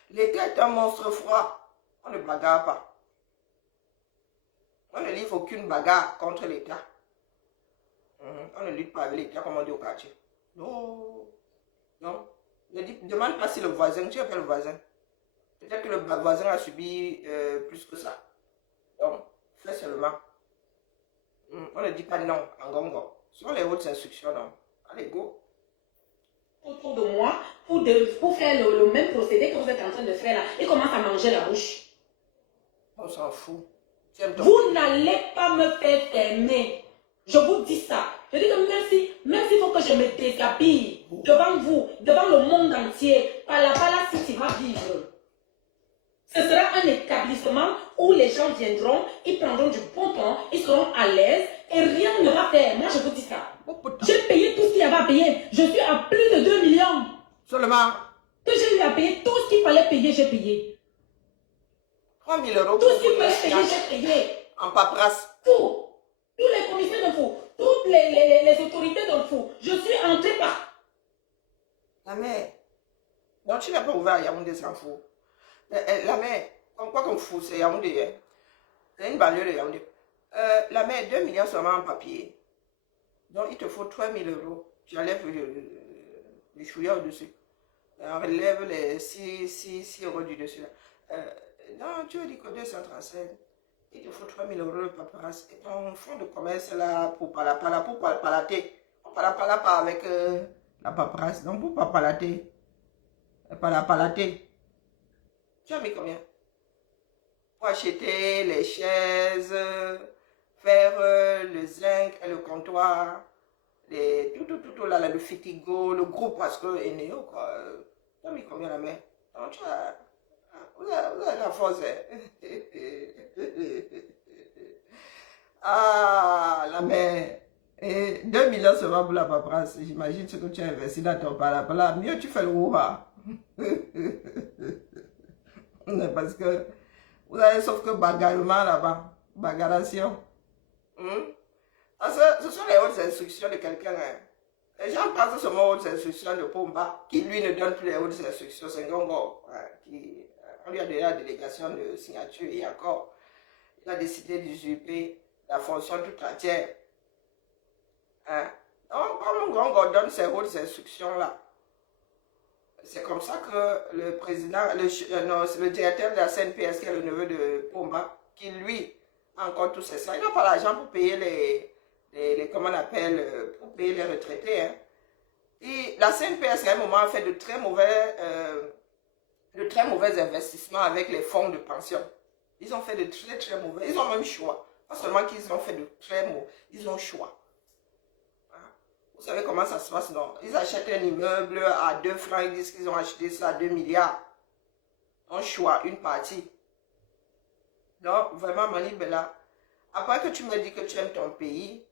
L'État est un monstre froid. On ne bagarre pas. On ne livre aucune bagarre contre l'État. On ne lutte pas avec l'État comme on dit au quartier. Non. Non. Ne demande pas si le voisin, tu appelles le voisin. Peut-être que le voisin a subi plus que ça. Donc, fais seulement. On ne dit pas non en gongo. Ce sont les hautes instructions, non. Allez, go. Autour de moi, pour faire le même procédé que vous êtes en train de faire là. Il commence à manger la bouche. On s'en fout. Vous n'allez pas me faire fermer. Je vous dis ça. Je dis que même s'il faut que je me déshabille devant vous, devant le monde entier, par la City va vivre. Ce sera un établissement où les gens viendront, ils prendront du bon temps, ils seront à l'aise et rien ne va faire. Moi, je vous dis ça. J'ai payé tout ce qu'il y avait à payer. Je suis à plus de 2 millions. Seulement. Que j'ai eu à payer, tout ce qu'il fallait payer, j'ai payé. 3 000 euros. Tout ce qu'il fallait payer, j'ai payé. En paperasse. Tout. Tous les commissaires de fou, toutes les autorités de fou. Je suis entrée par... La mère. Donc tu n'as pas ouvert à Yaoundé sans fou. La mère, comme quoi comme fou, c'est Yaoundé. C'est une banlieue de Yaoundé. La mère, 2 millions seulement en papier. Donc il te faut 3 000 euros. Tu enlèves les chouillards au-dessus. On relève les 6 euros du dessus. Non, tu as dit que 237. Il te faut 3 000 euros de paperasse. Et ton fonds de commerce là, pour palater. On parle pas avec la paperasse. Donc pour palater. Tu as mis combien? Pour acheter les chaises, faire le zinc et le comptoir, tout là, le fitigo, le groupe parce que Eneo quoi. Tu as mis combien la main? Donc tu as... Vous avez la force. Ah, la mère. Et 2 millions seulement pour la paperasse. J'imagine ce que tu as investi dans ton parapluie. Mieux tu fais le ouha. Parce que vous avez sauf que bagarrement là-bas. Bagaration. Parce que ce sont les hautes instructions de quelqu'un. Les gens pensent seulement aux hautes instructions de Pomba, qui lui ne donne plus les hautes instructions. C'est Ngongo. On lui a donné la délégation de signature et encore, il a décidé d'usurper la fonction toute entière. Donc, comme Ngongo donne ces hautes instructions-là, c'est comme ça que le président, le directeur de la CNPS, qui est le neveu de Pomba, qui lui a encore tous ces ça, il n'a pas l'argent pour payer comment on appelle, pour payer les retraités. Et la CNPS, à un moment, a fait de très mauvais investissements avec les fonds de pension. Ils ont fait de très mauvais, ils ont même choix. Pas seulement qu'ils ont fait de très mauvais, ils ont choix. Vous savez comment ça se passe, non? Ils achètent un immeuble à 2 francs, ils disent qu'ils ont acheté ça à 2 milliards. On choix une partie. Donc, vraiment, Mani Bella, après que tu me dis que tu aimes ton pays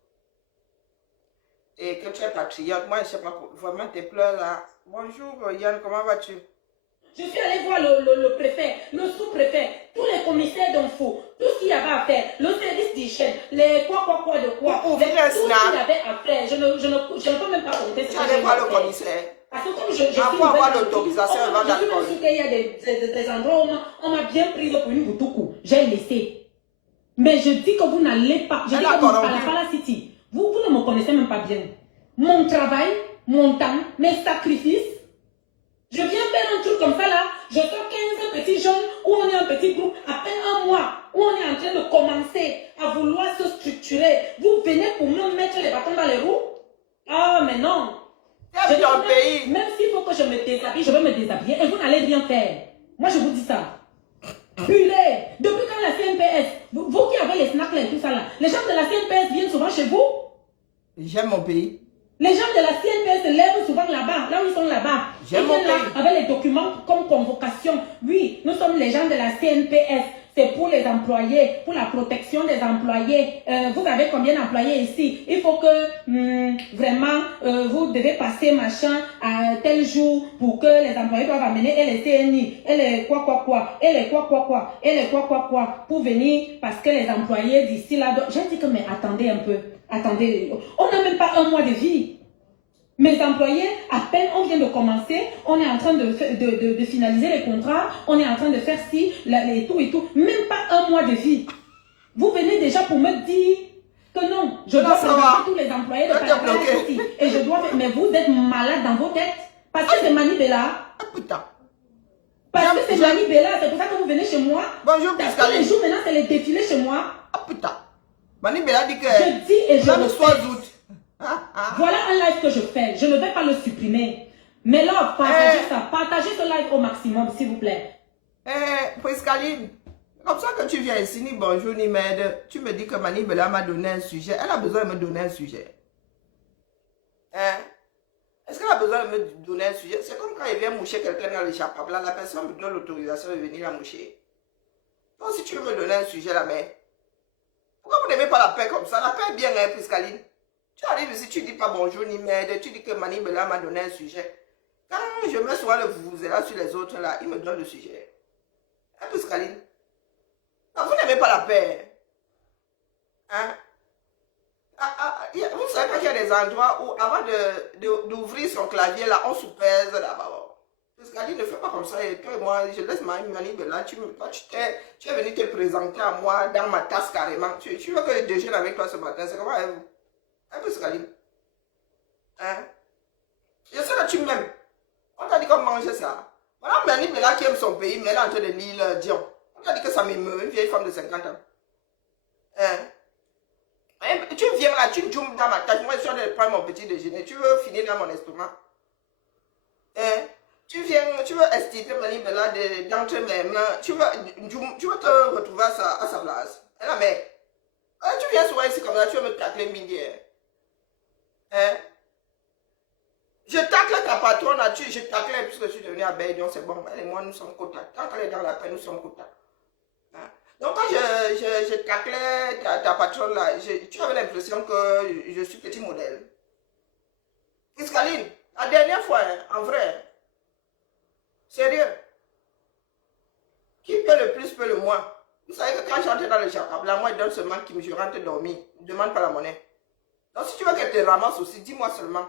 et que tu es patriote, moi, je ne sais pas, vraiment, tes pleurs là. Bonjour, Yann, comment vas-tu? Je suis allée voir le préfet, le sous-préfet, tous les commissaires d'info, tout ce qu'il y avait à faire, le service d'hygiène, les quoi de quoi, tout ce qu'il y avait à faire. Je ne peux même pas compter. Tu allais voir le commissaire. Parce que comme je avoir l'autorisation, il y a des endroits où on m'a bien prise pour une boutoukou. J'ai laissé. Mais je dis que vous n'allez pas. Je dis que à la City, Vous ne me connaissez même pas bien. Mon travail, mon temps, mes sacrifices. Je viens faire un truc comme ça là. Je sors 15 petits jeunes où on est un petit groupe, à peine un mois, où on est en train de commencer à vouloir se structurer. Vous venez pour me mettre les bâtons dans les roues? Ah, mais non. Je dis au pays. Même s'il faut que je me déshabille, je vais me déshabiller et vous n'allez rien faire. Moi, je vous dis ça. Purée. Depuis quand la CNPS, vous qui avez les snacks et tout ça là, les gens de la CNPS viennent souvent chez vous? J'aime mon pays. Les gens de la CNPS se lèvent souvent là-bas, là où ils sont là-bas. J'aime mon pays. Avec les documents comme convocation. Oui, nous sommes les gens de la CNPS. C'est pour les employés, pour la protection des employés. Vous avez combien d'employés ici? Il faut que vraiment vous devez passer machin à tel jour pour que les employés doivent amener et les CNI, et les quoi, et les quoi, et les quoi, pour venir parce que les employés d'ici là. J'ai dit que mais attendez un peu, attendez, on n'a même pas un mois de vie. Mes employés, à peine on vient de commencer, on est en train de finaliser les contrats, on est en train de faire ci, et tout, même pas un mois de vie. Vous venez déjà pour me dire que non, je dois présenter tous les employés de Palapala ici. Et je dois faire, mais vous êtes malade dans vos têtes. Parce que c'est Mani Bella. Ah putain. Parce que c'est Mani Bella, c'est pour ça que vous venez chez moi. Bonjour, parce que les jours maintenant, c'est les défilés chez moi. Ah putain. Mani Bella dit que... Je dis et je le fais. août. Voilà un live que je fais. Je ne vais pas le supprimer. Mais là, partagez ça. Partagez ce live au maximum, s'il vous plaît. Priscaline, comme ça que tu viens ici, ni bonjour, ni merde, tu me dis que Mani Bella m'a donné un sujet. Elle a besoin de me donner un sujet. Hein? Est-ce qu'elle a besoin de me donner un sujet? C'est comme quand il vient moucher quelqu'un dans l'échappable. La personne me donne l'autorisation de venir la moucher. Donc si tu veux me donner un sujet, la mère, pourquoi vous n'aimez pas la paix comme ça? La paix est bien, hein, Priscaline. Tu arrives ici, tu dis pas bonjour ni merde, tu dis que Mani Bella m'a donné un sujet. Quand je mets souvent le vous là sur les autres là, il me donne le sujet. Un peu Scaline. Vous n'aimez pas la paix. Hein? Vous savez pas qu'il y a des endroits où avant d'ouvrir son clavier là, on soupèse d'abord. Scaline ne fait pas comme ça. Et toi et moi, je laisse Mani Bella. Tu es venu te présenter à moi dans ma tasse carrément. Tu veux que je déjeune avec toi ce matin? C'est comment vous? Un peu Scaline. Hein? Je sais que tu m'aimes. On t'a dit qu'on mangeait ça. Voilà Mani Bella qui aime son pays, mais elle est en train de lire Dion. On t'a dit que ça m'émeut, une vieille femme de 50 ans. Hein? Tu viens là, tu joues dans ma tête. Moi, je suis en train de prendre mon petit déjeuner. Tu veux finir dans mon estomac? Hein? Tu veux estiper Mani Bella d'entre mes mains. Tu veux te retrouver à sa place. Et la mère. Tu viens souvent ici comme ça, tu veux me tacler midi. Hein? Je tacle ta patronne, je tacle puisque je suis devenu à Bédion, c'est bon. Elle et moi, nous sommes contacts. Tant qu'elle est dans la paix, nous sommes contacts. Hein? Donc, quand je taclais ta patronne là, tu avais l'impression que je suis petit modèle. Iscaline, la dernière fois, hein, en vrai, sérieux, qui peut le plus, peut le moins. Vous savez que quand j'entre dans le jacab, là, moi, il donne seulement qui me rentre dormir. Ne demande pas la monnaie. Donc, si tu veux qu'elle te ramasse aussi, dis-moi seulement.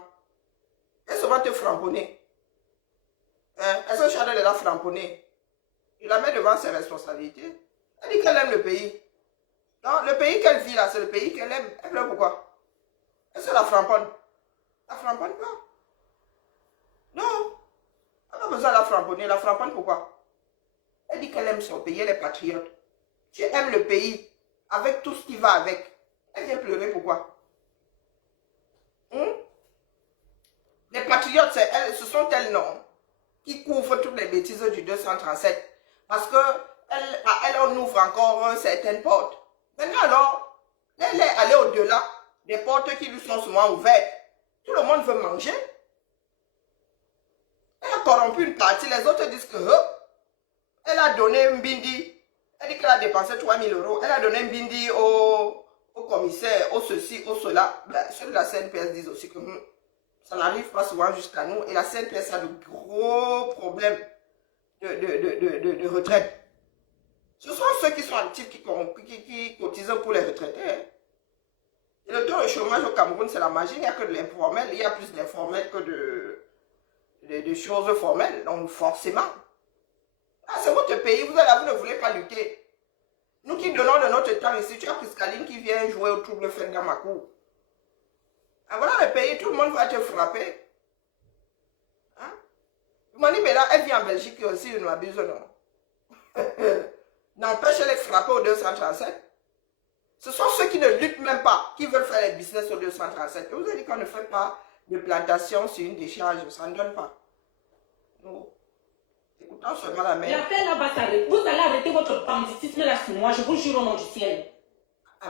Elle se va te framponner. Hein? Elle se charge de la framponner. Il la met devant ses responsabilités. Elle dit qu'elle aime le pays. Non, le pays qu'elle vit là, c'est le pays qu'elle aime. Elle pleure pourquoi? Elle se la framponne. La framponne pas. Non. Elle n'a pas besoin de la framponner. La framponne pourquoi? Elle dit qu'elle aime son pays, elle est patriote. Tu aimes le pays avec tout ce qui va avec. Elle vient pleurer pourquoi? Les patriotes, ce sont elles, non, qui couvrent toutes les bêtises du 237. Parce qu'elle on ouvre encore certaines portes. Maintenant, alors, elle est allée au-delà des portes qui lui sont souvent ouvertes. Tout le monde veut manger. Elle a corrompu une partie. Les autres disent que elle a donné un bindi. Elle dit qu'elle a dépensé 3 000 €. Elle a donné un bindi au commissaire, au ceci, au cela. Ben, ceux de la CNPS disent aussi que ça n'arrive pas souvent jusqu'à nous. Et la CNPS a de gros problèmes de retraite. Ce sont ceux qui sont actifs qui cotisent pour les retraités. Et le taux de chômage au Cameroun, c'est la magie. Il n'y a que de l'informel. Il y a plus d'informel que de choses formelles. Donc forcément. Ah, c'est votre pays. Vous ne voulez pas lutter. Nous qui donnons de notre temps ici, tu as Priscaline qui vient jouer au trouble fait dans ma cour. Ah, voilà le pays, tout le monde va te frapper. Hein? Manibela, elle vit en Belgique aussi, elle nous abuse, non? N'empêche, elle est frappée au 237. Ce sont ceux qui ne luttent même pas, qui veulent faire les business au 237. Je vous ai dit qu'on ne fait pas de plantation sur une décharge, ça ne donne pas. Non. Écoutons seulement la mère. L'affaire là va s'arrêter. Vous allez arrêter votre banditisme là sur moi, je vous jure au nom du ciel.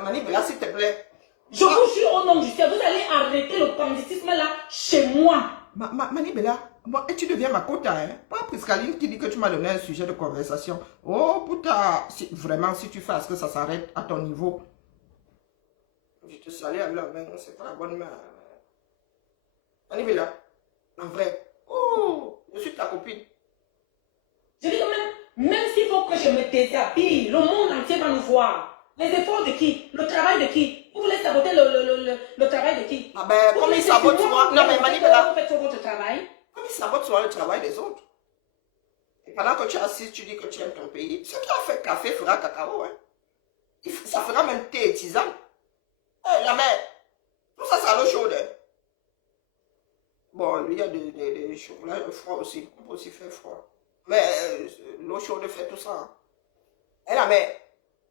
Manibela, s'il te plaît. Je vous jure au nom du ciel, vous allez arrêter le banditisme là chez moi. Manibela, bon, et tu deviens ma quota, hein? Pas Priscaline qui dit que tu m'as donné un sujet de conversation. Oh putain, vraiment, si tu fais à ce que ça s'arrête à ton niveau. Je te salue avec la main, c'est pas la bonne main. Manibela, en vrai. Oh, je suis ta copine. Je dis quand même s'il faut que je me déshabille, le monde entier va nous voir. Les efforts de qui? Le travail de qui? Vous voulez saboter le travail de qui? Ah ben, comme il sabote souvent. Non, mais Manibela. Vous faites votre travail. Comme il sabote souvent le travail des autres. Et pendant que tu es assis, tu dis que tu aimes ton pays. Ce qui a fait café fera cacao. Hein. Ça fera même thé et tisane. La mère. Tout ça, c'est à l'eau chaude. Hein. Bon, lui, il y a des chocolats froids aussi. On peut aussi faire froid. Mais l'eau chaude fait tout ça. Hein. Et la mère.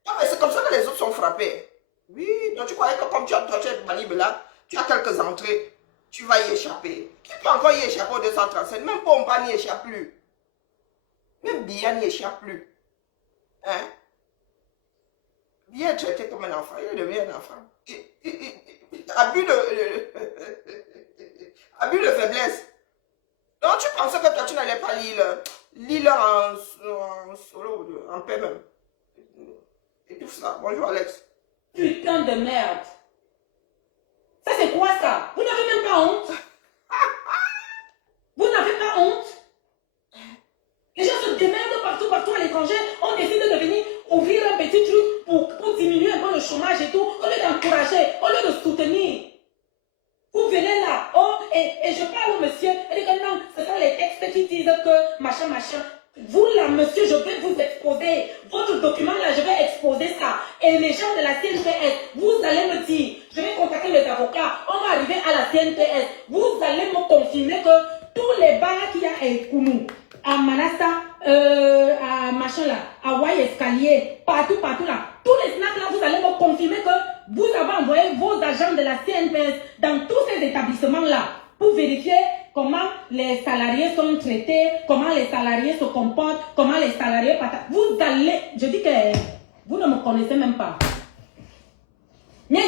Non, mais c'est comme ça que les autres sont frappés. Oui, donc tu croyais que comme tu as Manibela, tu as quelques entrées, tu vas y échapper. Qui peut encore y échapper au 237? Même Pompa n'y échappe plus. Même Bia n'y échappe plus. Hein? Bia est traité comme un enfant, il devient un enfant. Abus de faiblesse. Donc tu pensais que toi tu n'allais pas lire en solo, en paix même. Et tout ça. Bonjour Alex. Putain de merde. Ça c'est quoi ça? Vous n'avez même pas honte? Vous n'avez pas honte? Les gens se démerdent partout à l'étranger. On décide de venir ouvrir un petit truc pour diminuer un peu le chômage et tout. Au lieu d'encourager, au lieu de soutenir. Vous venez là, oh, et je parle au monsieur. Elle dit que non, ce sont les textes qui disent que machin. Vous là, monsieur, je vais vous exposer. Votre document là, je vais exposer ça. Et les gens de la CNPS, vous allez me dire, je vais contacter les avocats, on va arriver à la CNPS. Vous allez me confirmer que tous les bars qu'il y a à Kounou, à Manassa, à machin là, à Wai Escalier, partout là, tous les snacks là, vous allez me confirmer que vous avez envoyé vos agents de la CNPS dans tous ces établissements là pour vérifier comment les salariés sont traités, comment les salariés se comportent, comment les salariés... Vous allez... Je dis que vous ne me connaissez même pas. Elle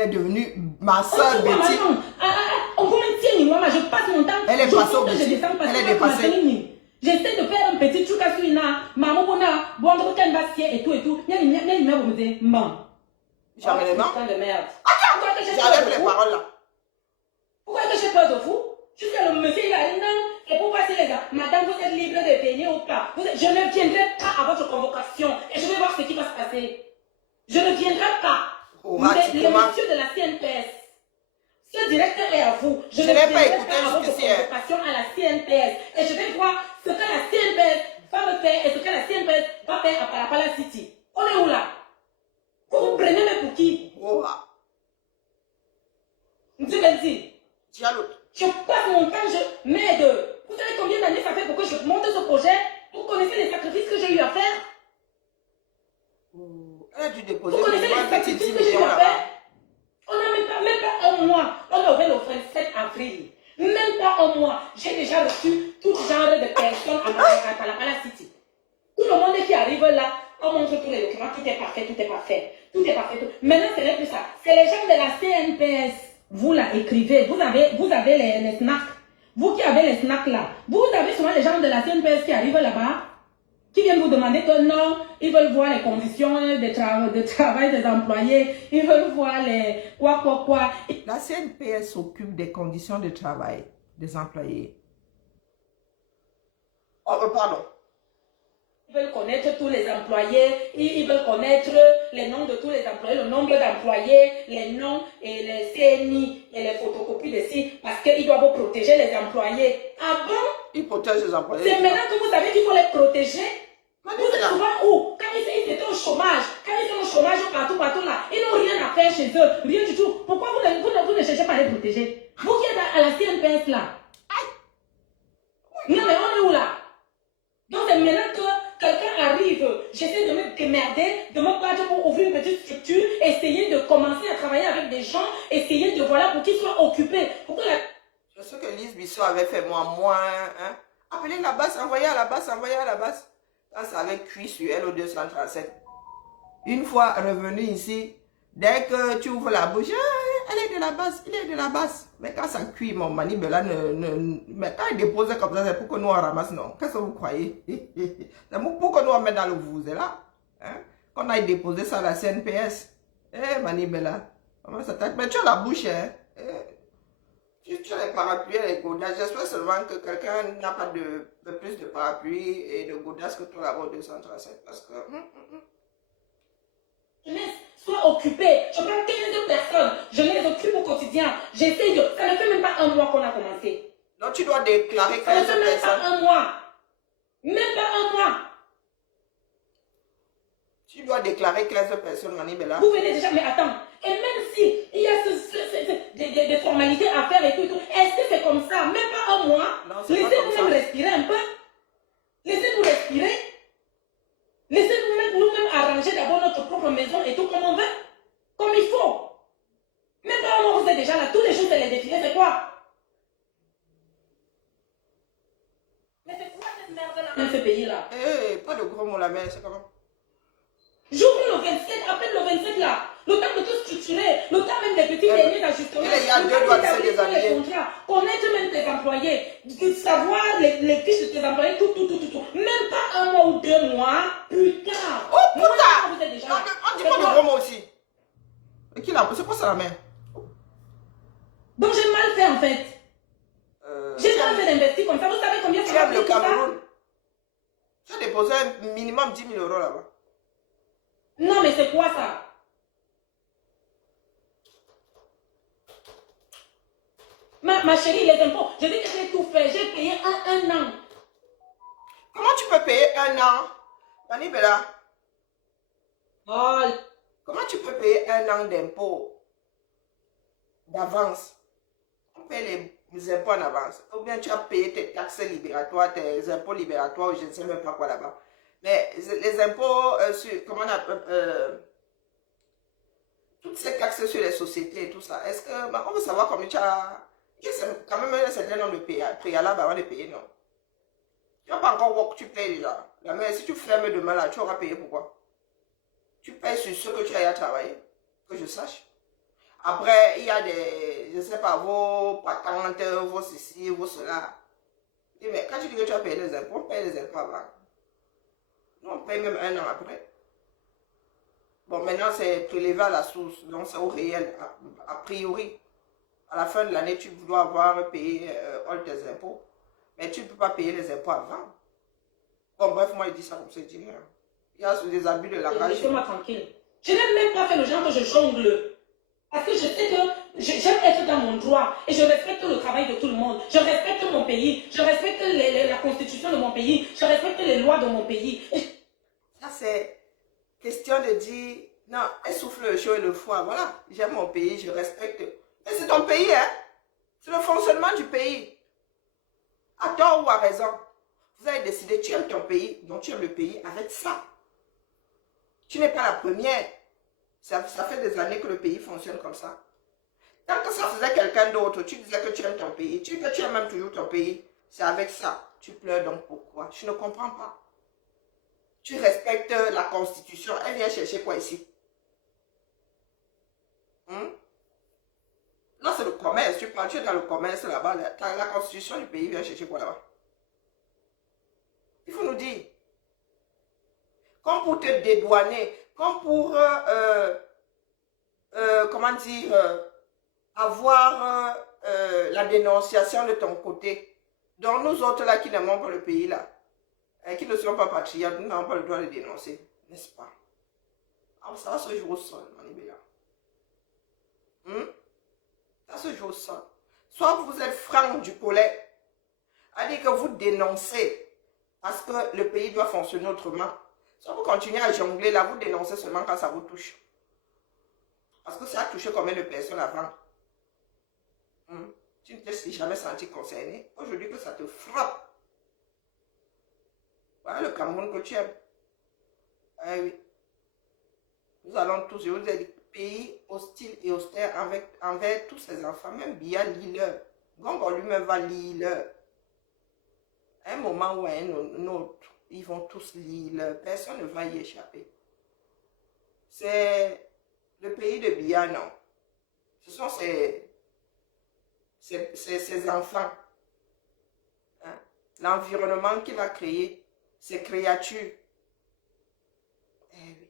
est devenue ma soeur Betty. On peut me dire, moi, je passe mon temps... Elle est passée au Betty. Elle est dépassée. J'essaie de faire un petit truc à Suina. Maman, bon, et tout. Jamais les mains. De merde. Attends, j'enlève les paroles là. Pourquoi est-ce que j'ai peur de vous? Jusqu'à le monsieur, il a dit non, et pour passer les gars, madame, vous êtes libre de payer ou pas? Je ne viendrai pas à votre convocation et je vais voir ce qui va se passer. Je ne viendrai pas. Le monsieur de la CNPS, ce directeur est à vous. Je ne viendrai pas à votre convocation à la CNPS et je vais voir ce que la CNPS va me faire et ce que la CNPS va faire à Palapala City. On est où là? Vous prenez mes pour qui? Monsieur Benzi. Je passe mon temps, je m'aide. Vous savez combien d'années ça fait pour que je monte ce projet? Vous connaissez les sacrifices que j'ai eu à faire? Elle a dû déposer. Vous connaissez les sacrifices que j'ai eu à faire? On n'a même pas un mois. On a ouvert le 27 avril. Même pas un mois. J'ai déjà reçu tout genre de personnes à Palapala City. Tout le monde qui arrive là, on montre tous les documents. Tout est parfait. Maintenant, ce n'est plus ça. C'est les gens de la CNPS. Vous là, écrivez, vous avez les snacks. Vous qui avez les snacks là, vous avez souvent les gens de la CNPS qui arrivent là-bas, qui viennent vous demander que non, ils veulent voir les conditions de travail des employés, ils veulent voir les quoi. La CNPS s'occupe des conditions de travail des employés. Oh, pardon. Ils veulent connaître tous les employés, ils veulent connaître les noms de tous les employés, le nombre d'employés, les noms et les CNI et les photocopies de sites, parce qu'ils doivent protéger les employés. Ah bon? Ils protègent les employés. C'est maintenant que vous savez qu'il faut les protéger. Vous êtes souvent où? Quand ils étaient au chômage, partout là, ils n'ont rien à faire chez eux, rien du tout. Pourquoi Pourquoi vous ne cherchez pas à les protéger? Vous qui êtes à la CNPS là. Non, mais on est où là? Donc c'est maintenant que quelqu'un arrive, j'essaie de me démerder, de me battre pour ouvrir une petite structure, essayer de commencer à travailler avec des gens, essayer de voilà pour qu'ils soient occupés. Pourquoi la... C'est ce que Lise Bissot avait fait moi, hein. Appelez la base, envoyez à la base, envoyez à la base. Quand ça avait cuit sur LO237. Une fois revenu ici, dès que tu ouvres la bouche, elle est de la base, il est de la base. Mais quand ça cuit, mon manibela mais quand il dépose comme ça, c'est pour que nous on ramasse, non? Qu'est-ce que vous croyez? C'est pour que nous on mette dans le vous, là. Hein? Qu'on aille déposer ça à la CNPS. Manibela. Mais tu as la bouche, hein? Tu as les parapluies et les godasses. J'espère seulement que quelqu'un n'a pas de plus de parapluies et de godasses que toi là-bas au 237. Parce que... Sois occupé. Je prends 15 personnes. Je les occupe au quotidien. J'essaie de... Ça ne fait même pas un mois qu'on a commencé. Donc tu dois déclarer 15 personnes. Ça ne fait même pas un mois. Même pas un mois. Tu dois déclarer 15 personnes, Manibela. Vous venez déjà, mais attends. Et même si il y a des formalités à faire et tout, est-ce que c'est comme ça? Même pas un mois. Laissez-nous même respirer un peu. Laissez-nous respirer. Laissez-nous nous-mêmes arranger d'abord notre propre maison et tout comme on veut. Comme il faut. Même pas un mois, vous êtes déjà là. Tous les jours, c'est les défilés, c'est quoi? Mais c'est quoi cette merde-là dans ce pays-là? Pas de gros mots la mer, c'est comment? J'ouvre le 27, appelle le 27 là. Le temps de tout structurer, le temps même des petits derniers d'ajustement. Il y a deux doigts de se déshabiller. Connaître même tes employés, de savoir les fiches de tes employés, tout. Même pas un mois ou 2 mois, putain. Oh putain! Vous êtes déjà Non, là. on dit pas de gros mots aussi. C'est quoi ça la mer? Donc j'ai mal fait en fait. J'ai mal fait d'investir comme ça. Vous savez combien Tu ça aimes va le coûter tout ça? Cameroun? Tu as déposé un minimum 10 000 € là-bas. Non mais c'est quoi ça? Ma chérie, les impôts, je dis que j'ai tout fait. J'ai payé un an. Comment tu peux payer un an? Manibela, Oh, comment tu peux payer un an d'impôts d'avance? On paye les impôts en avance. Ou bien tu as payé tes taxes libératoires, tes impôts libératoires, ou je ne sais même pas quoi là-bas. Mais les impôts sur, comment on appelle, toutes ces taxes sur les sociétés et tout ça, est-ce que, on veut savoir combien tu as, il y a quand même un certain nombre de préalables avant de payer, non? Tu n'as pas encore work, tu payes déjà. Mais si tu fermes demain là, tu auras payé pourquoi? Tu payes sur ce que tu as travaillé, que je sache. Après, il y a des, je ne sais pas, vos patentes, vos ceci, vos cela. Mais quand tu dis que tu as payé les impôts, on paye les impôts avant. Nous, on paye même un an après. Bon, maintenant, c'est prélevé à la source, donc c'est au réel, a priori. À la fin de l'année, tu dois avoir payé all tes impôts. Mais tu ne peux pas payer les impôts avant. Bon, bref, moi, je dis ça comme ça, je dis rien. Il y a des abus de langage. laissez-moi tranquille. Je n'ai même pas fait le genre que je jongle. Parce que je sais que j'aime être dans mon droit. Et je respecte le travail de tout le monde. Je respecte mon pays. Je respecte la constitution de mon pays. Je respecte les lois de mon pays. Ça, c'est question de dire, non, elle souffle le chaud et le froid. Voilà, j'aime mon pays, je respecte. Mais c'est ton pays, hein. C'est le fonctionnement du pays. À tort ou à raison. Vous avez décidé, tu aimes ton pays, donc tu aimes le pays avec ça. Tu n'es pas la première. Ça fait des années que le pays fonctionne comme ça. Tant que ça faisait quelqu'un d'autre, tu disais que tu aimes ton pays. Tu dis que tu aimes même toujours ton pays. C'est avec ça. Tu pleures donc pourquoi? Je ne comprends pas. Tu respectes la constitution. Elle vient chercher quoi ici? Non, c'est le commerce. Tu es dans le commerce là-bas. La constitution du pays vient chercher quoi là-bas? Il faut nous dire. Comme pour te dédouaner, comme pour, comment dire, avoir la dénonciation de ton côté. Donc nous autres là qui n'aimons pas le pays là, qui ne sommes pas patriotes, nous n'avons pas le droit de dénoncer, n'est-ce pas? Alors ça va se jouer au sol, Manibela. Ça se joue au sol. Soit vous êtes franc du collet, à dire que vous dénoncez, parce que le pays doit fonctionner autrement. Soit vous continuez à jongler là, vous dénoncez seulement quand ça vous touche. Parce que ça a touché combien de personnes avant? Tu ne t'es jamais senti concerné. Aujourd'hui que ça te frappe. Voilà le Cameroun que tu aimes. Ah oui. Nous allons tous, je vous ai dit, pays hostile et austère envers tous ses enfants. Même Bia lit-leur. Gongo lui-même va lire-leur. À un moment ou à un autre, ils vont tous lire. Personne ne va y échapper. C'est le pays de Bia, non. Ce sont ses enfants. Hein? L'environnement qu'il a créé, ses créatures. Eh oui.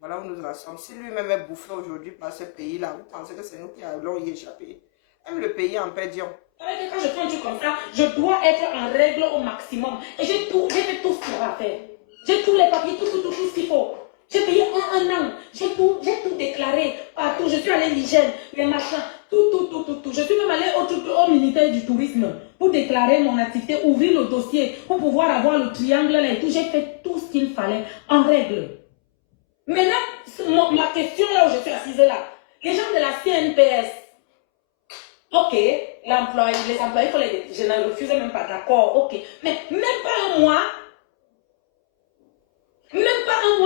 Voilà où nous en sommes. Si lui-même est bouffé aujourd'hui par ce pays-là, vous pensez que c'est nous qui allons y échapper? Même le pays en perdition. Quand je fais un truc comme ça, je dois être en règle au maximum. Et j'ai fait tout ce qu'il y a à faire. J'ai tous les papiers, tout ce qu'il faut. J'ai payé un an. J'ai tout déclaré partout. Je suis allée à l'hygiène, les machins, tout. Je suis même allée au ministère du tourisme pour déclarer mon activité, ouvrir le dossier pour pouvoir avoir le triangle là et tout. J'ai fait tout ce qu'il fallait en règle. Maintenant, ma question là où je suis assise là, les gens de la CNPS, ok, les employés, je ne refuse même pas, d'accord, ok, mais même pas un mois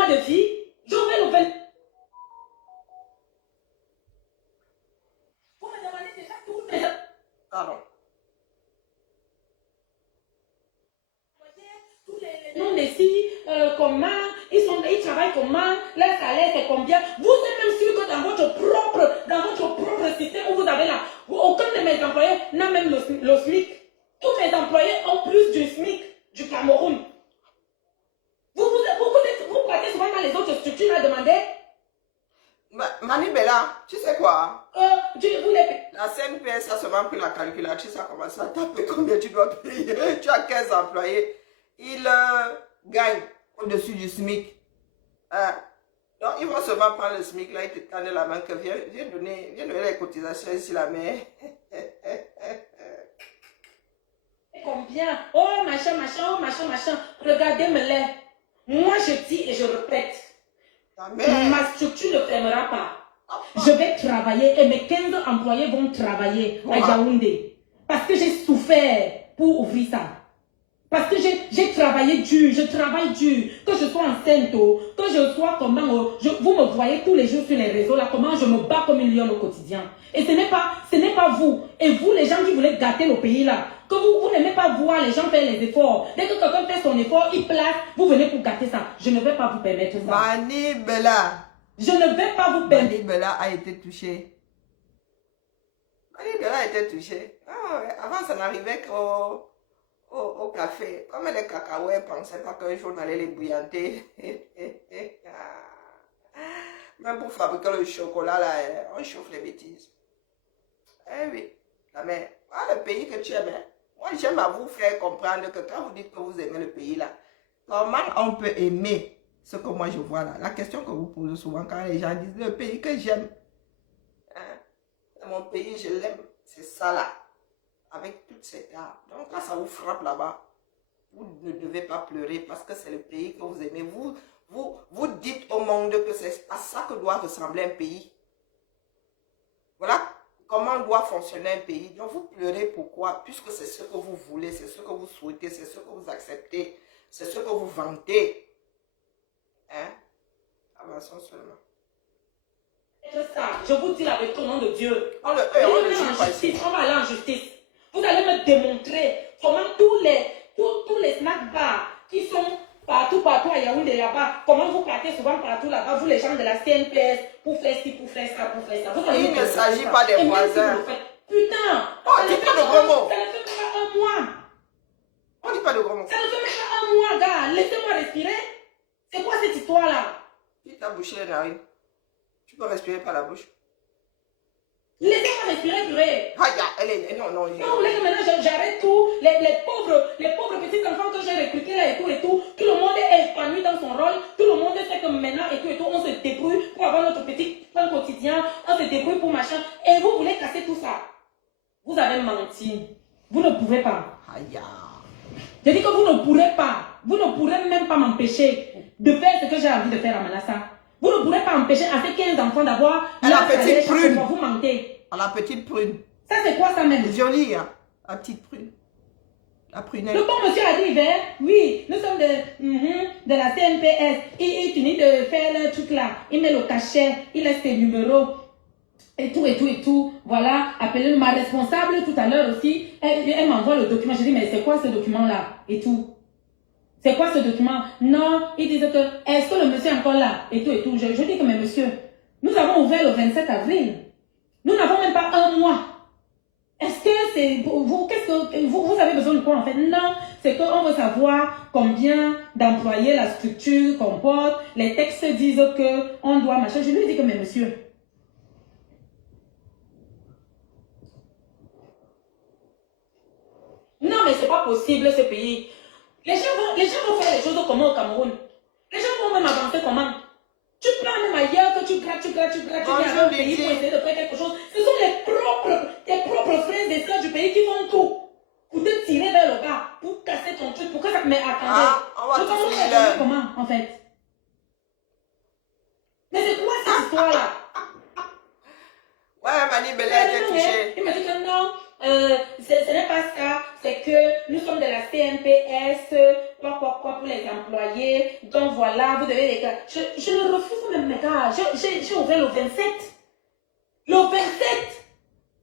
de vie, je vais le faire. Vous me demandez déjà tout les... Pardon. Tous les noms d'ici, comment, ils travaillent comment, leur salaire c'est combien. Vous êtes même sûr que dans votre propre système où vous avez là, aucun de mes employés n'a même le SMIC. Tous mes employés ont plus du SMIC du Cameroun. Vous partez souvent dans les autres structures à demander. Mani Bella, tu sais quoi? La CNPS a seulement pris la calculatrice, a commencé à taper combien tu dois payer. Tu as 15 employés. Ils gagnent au-dessus du SMIC. Donc, ils vont seulement prendre le SMIC, là, ils te tendent la main que viens donner les cotisations ici, la main. Combien? Oh, machin. Regardez-moi-les. Moi, je dis et je répète. Ma structure ne fermera pas. Je vais travailler et mes 15 employés vont travailler à Yaoundé. Parce que j'ai souffert pour ouvrir ça. Parce que j'ai travaillé dur, je travaille dur. Que je sois enceinte, que je sois comment, vous me voyez tous les jours sur les réseaux là, comment je me bats comme une lionne au quotidien. Et ce n'est pas vous. Et vous, les gens qui voulez gâter le pays là, que vous n'aimez pas voir les gens faire les efforts. Dès que quelqu'un fait son effort, il place, vous venez pour gâter ça. Je ne vais pas vous permettre ça. Mani Bella. Je ne vais pas vous permettre. Mani Bella a été touchée. Mani Bella a été touchée. Avant, ça n'arrivait qu'au café. Comme les cacahuètes ne pensaient pas qu'un jour on allait les bouillanter. Même pour fabriquer le chocolat, là, on chauffe les bêtises. Eh oui, la mère. Le pays que tu aimes, moi j'aime à vous faire comprendre que quand vous dites que vous aimez le pays là, comment on peut aimer ce que moi je vois là? La question que vous posez souvent quand les gens disent le pays que j'aime, mon pays je l'aime, c'est ça là, avec toute cette art. Donc quand ça vous frappe là-bas, vous ne devez pas pleurer parce que c'est le pays que vous aimez. Vous dites au monde que c'est à ça que doit ressembler un pays. Voilà comment doit fonctionner un pays. Donc vous pleurez pourquoi? Puisque c'est ce que vous voulez, c'est ce que vous souhaitez, c'est ce que vous acceptez, c'est ce que vous vantez. Avançons seulement. Ça, je vous dis la vérité au nom de Dieu. On va aller en justice. Vous allez me démontrer comment tous les snack bars qui sont partout à Yaoundé là-bas, comment vous partez souvent partout là-bas, vous les gens de la CNPS, pour faire ci, pour faire ça. Il ne s'agit pas des voisins. Putain! On ne dit pas de gros mots. Ça ne fait même pas un mois. On ne dit pas de gros mots. Ça ne fait même pas un mois, gars. Laissez-moi respirer. C'est quoi cette histoire-là? Tu t'as bouché les narines. Tu peux respirer par la bouche. Laissez-moi respirer, purée. Non. Non, vous voulez que maintenant j'arrête tout. Les pauvres petits enfants que j'ai recrutés là et tout. Tout le monde est épanoui dans son rôle. Tout le monde sait que maintenant et tout, on se débrouille pour avoir notre petit pain quotidien. On se débrouille pour machin. Et vous voulez casser tout ça. Vous avez menti. Vous ne pouvez pas. Je dis que vous ne pourrez pas. Vous ne pourrez même pas m'empêcher de faire ce que j'ai envie de faire à Manassa. Vous ne pourrez pas empêcher à ces 15 enfants d'avoir la petite prune. Vous mentez. À la petite prune. Ça, c'est quoi ça même? C'est joli, hein? La petite prune. La prunelle. Le bon monsieur a dit, oui, nous sommes de la CNPS. Il finit de faire le truc là. Il met le cachet, il laisse ses numéros. Et tout. Voilà, appelez ma responsable tout à l'heure aussi. Elle m'envoie le document. Je dis, mais c'est quoi ce document-là? Et tout. C'est quoi ce document? Non, ils disent que, est-ce que le monsieur est encore là? Et tout. Je dis que, mais monsieur, nous avons ouvert le 27 avril. Nous n'avons même pas un mois. Est-ce que c'est vous, qu'est-ce que vous avez besoin de quoi en fait? Non, c'est qu'on veut savoir combien d'employés la structure comporte. Les textes disent que on doit machin. Je lui ai dit que, mais monsieur, non, mais c'est pas possible ce pays. Les gens vont faire les choses comment au Cameroun? Les gens vont même avancer comment? Tu prends même ailleurs que tu grattes, tu viens dans le pays pour essayer de faire quelque chose. Ce sont tes propres frères et sœurs du pays qui font tout pour te tirer vers le bas, pour casser ton truc, pour que ça... Mais attendez, on va tout finir comment en fait? Mais c'est quoi cette histoire-là? Ouais, Manibela était touchée. Il m'a dit que non, ce n'est pas ça, c'est que nous sommes de la CNPS, quoi pour les employés, donc voilà, vous devez les gars. Je le refuse même, mes gars, j'ai ouvert le 27. Le 27,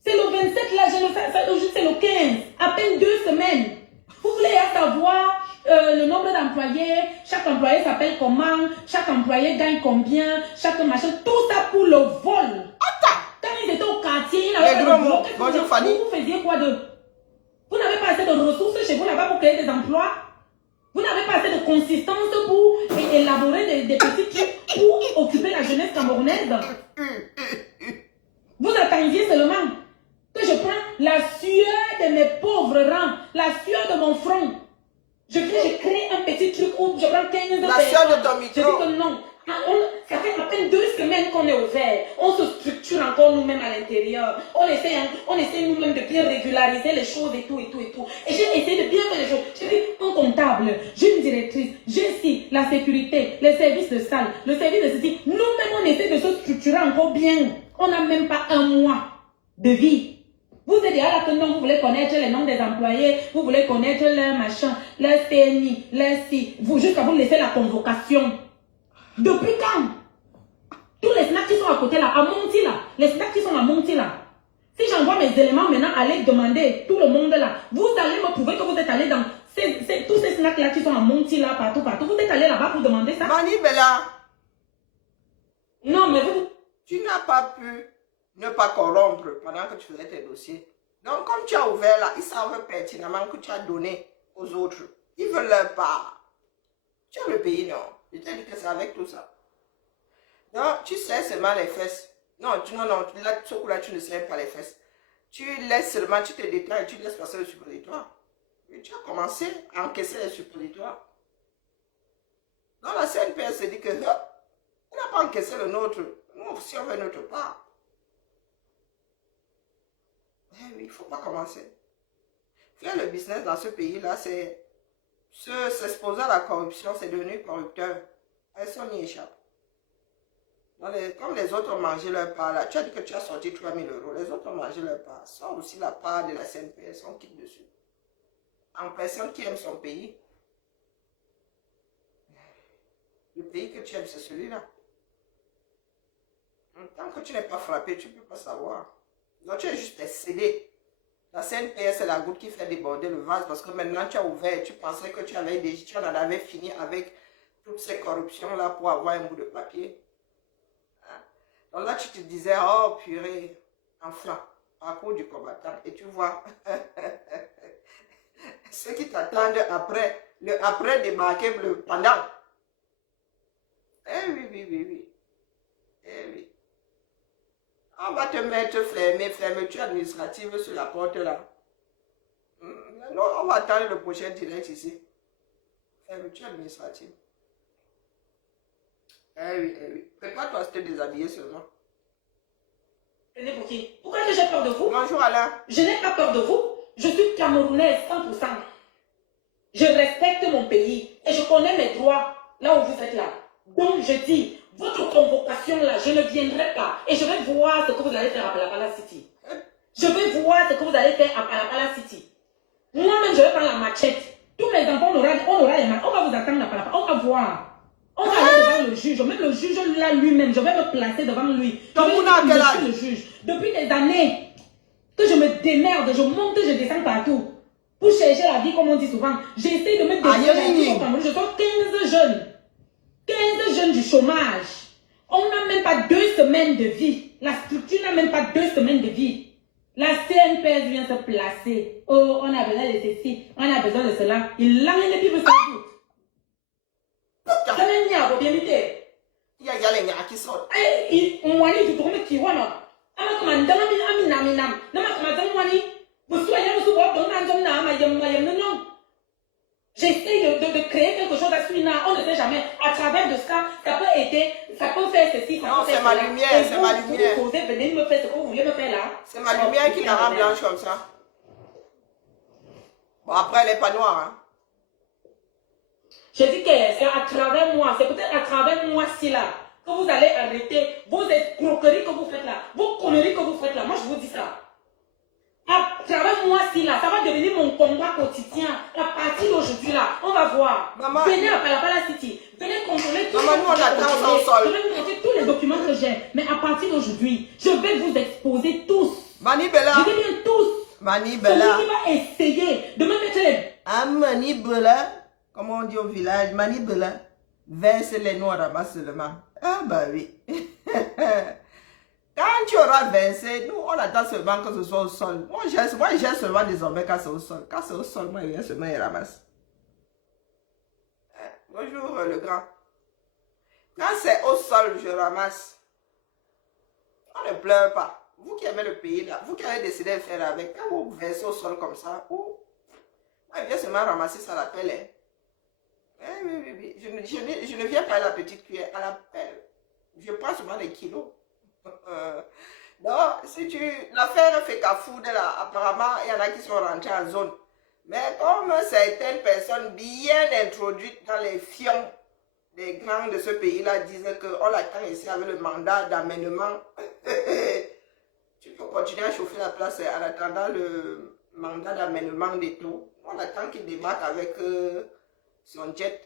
c'est le 27 là, c'est le 15, à peine 2 semaines. Vous voulez savoir le nombre d'employés, chaque employé s'appelle comment, chaque employé gagne combien, chaque machin, tout ça pour le vol. Quand ils étaient au quartier, ils n'avaient pas de boulot. Bonjour Fanny. Vous faisiez quoi de... Vous n'avez pas assez de ressources chez vous là-bas pour créer des emplois. Vous n'avez pas assez de consistance pour élaborer des petits trucs pour occuper la jeunesse camerounaise. Vous attendiez seulement que je prenne la sueur de mes pauvres rangs, la sueur de mon front. Je crée un petit truc où je prends 15 La sueur de ton micro. Je dis que non. Ça fait à peine 2 semaines qu'on est ouvert. On se structure encore nous-mêmes à l'intérieur. On essaie nous-mêmes de bien régulariser les choses et tout. Et j'ai essayé de bien faire les choses. J'ai dit un comptable, j'ai une directrice, j'ai ici la sécurité, les services de salle, le service de ceci. Nous-mêmes, on essaie de se structurer encore bien. On n'a même pas un mois de vie. Vous êtes là que non, vous voulez connaître les noms des employés, vous voulez connaître leur machin, leur CNI, leur si. Jusqu'à vous laisser la convocation. Depuis quand? Tous les snacks qui sont à côté là, à Monti là, les snacks qui sont à Monti là. Si j'envoie mes éléments maintenant, allez demander tout le monde là. Vous allez me prouver que vous êtes allé dans tous ces snacks là qui sont à Monti là, partout. Vous êtes allé là-bas pour demander ça? Manibela. Non, mais vous... Tu n'as pas pu ne pas corrompre pendant que tu faisais tes dossiers. Donc, comme tu as ouvert là, ils savent pertinemment que tu as donné aux autres. Ils veulent leur part. Tu as le pays, non? Je t'ai dit que c'est avec tout ça. Non, tu sais seulement les fesses. Non, là, ce coup-là, tu ne sais pas les fesses. Tu laisses seulement, tu te détends et tu laisses passer le suppositoire. Et tu as commencé à encaisser les suppositoires. Non, la CNPS se dit que, on n'a pas encaissé le nôtre. Nous aussi, on veut notre part. Eh oui, il ne faut pas commencer. Faire le business dans ce pays-là, c'est s'exposer à la corruption, c'est devenu corrupteur. Personne n'y échappe. Comme les autres ont mangé leur part, là, tu as dit que tu as sorti 3 000 €. Les autres ont mangé leur part. Sors aussi la part de la CNPS, on quitte dessus. En personne qui aime son pays. Le pays que tu aimes, c'est celui-là. Tant que tu n'es pas frappé, tu ne peux pas savoir. Donc tu es juste excédé. La CNPS, c'est la goutte qui fait déborder le vase parce que maintenant tu as ouvert, tu pensais que tu en avais fini avec toutes ces corruptions-là pour avoir un bout de papier. Hein? Donc là, tu te disais, oh purée, enfin, parcours du combattant. Et tu vois, ceux qui t'attendent après, le après débarquer le pendant. Eh oui. Eh oui. On va te mettre fermeture administrative sur la porte là. Non, on va attendre le prochain direct ici. Fermeture administrative. Eh oui. Prépare-toi à te déshabiller seulement. Prenez pour qui? Pourquoi j'ai peur de vous? Bonjour Alain. Je n'ai pas peur de vous. Je suis camerounaise 100%. Je respecte mon pays et je connais mes droits là où vous êtes là. Donc je dis, votre convocation là, je ne viendrai pas. Et je vais voir ce que vous allez faire à Palapala City. Je vais voir ce que vous allez faire à Palapala City. Moi-même, je vais prendre la machette. Tous mes enfants, on aura les machettes. On va vous attendre à Palapala. On va voir. On va aller devant le juge. Même le juge là lui-même, je vais me placer devant lui. Je suis le juge. Depuis des années que je me démerde, je monte, je descends partout. Pour chercher la vie, comme on dit souvent. J'essaie de me démerder la vie au Cameroun. Je sors 15 jeunes. 15 jeunes du chômage. On n'a même pas 2 semaines de vie. La structure n'a même pas 2 semaines de vie. La CNPS vient se placer. Oh, on a besoin de ceci, on a besoin de cela. Il l'a mis les pipes sans doute. Ça n'est pas bien vite. Il y a les gars qui sortent. Eh, moi, je te promets qu'il y a un. Ama comme un dame, Nam. J'essaie de créer quelque chose à Suina. On ne sait jamais. À travers de ça, ça peut aider, ça peut faire ceci, ça non, peut faire c'est ma lumière, c'est ma lumière. Vous venez me faire ce que vous voulez me faire là. C'est ma lumière qui la rend blanche comme ça. Bon, après, elle n'est pas noire. Hein. Je dis que c'est à travers moi, c'est peut-être à travers moi si là, que vous allez arrêter vos escroqueries que vous faites là, vos conneries que vous faites là. Moi, je vous dis ça. À travers moi, si là, ça va devenir mon combat quotidien. À partir d'aujourd'hui là, on va voir. Maman, venez à Palapala City. Venez contrôler tout. Maman, nous on attend ça au sol. Je vais vous montrer tous les documents que j'ai. Mais à partir d'aujourd'hui, je vais vous exposer tous. Mani Bella. Je vais bien tous. Mani Bella. Celui qui va essayer de me mettre les... Ah, Mani Bella, comme on dit au village, Mani Bella, verse les noix là-bas seulement. Ah bah oui. Quand tu auras versé, nous on attend seulement que ce soit au sol. Moi je gère seulement désormais quand c'est au sol. Quand c'est au sol, moi il vient seulement et ramasse. Bonjour le grand. Quand c'est au sol, je ramasse. On ne pleure pas. Vous qui aimez le pays là, vous qui avez décidé de faire avec, quand vous versez au sol comme ça, moi il vient seulement ramasser ça à la pelle. Hein. Oui. Je ne viens pas à la petite cuillère, à la pelle. Je prends seulement des kilos. Non, si l'affaire fait qu'à foutre là, apparemment, il y en a qui sont rentrés en zone. Mais comme certaines personnes bien introduites dans les fions des grands de ce pays-là disaient qu'on l'attend ici avec le mandat d'amènement, tu peux continuer à chauffer la place en attendant le mandat d'amènement des taux. On attend qu'il débarque avec son jet.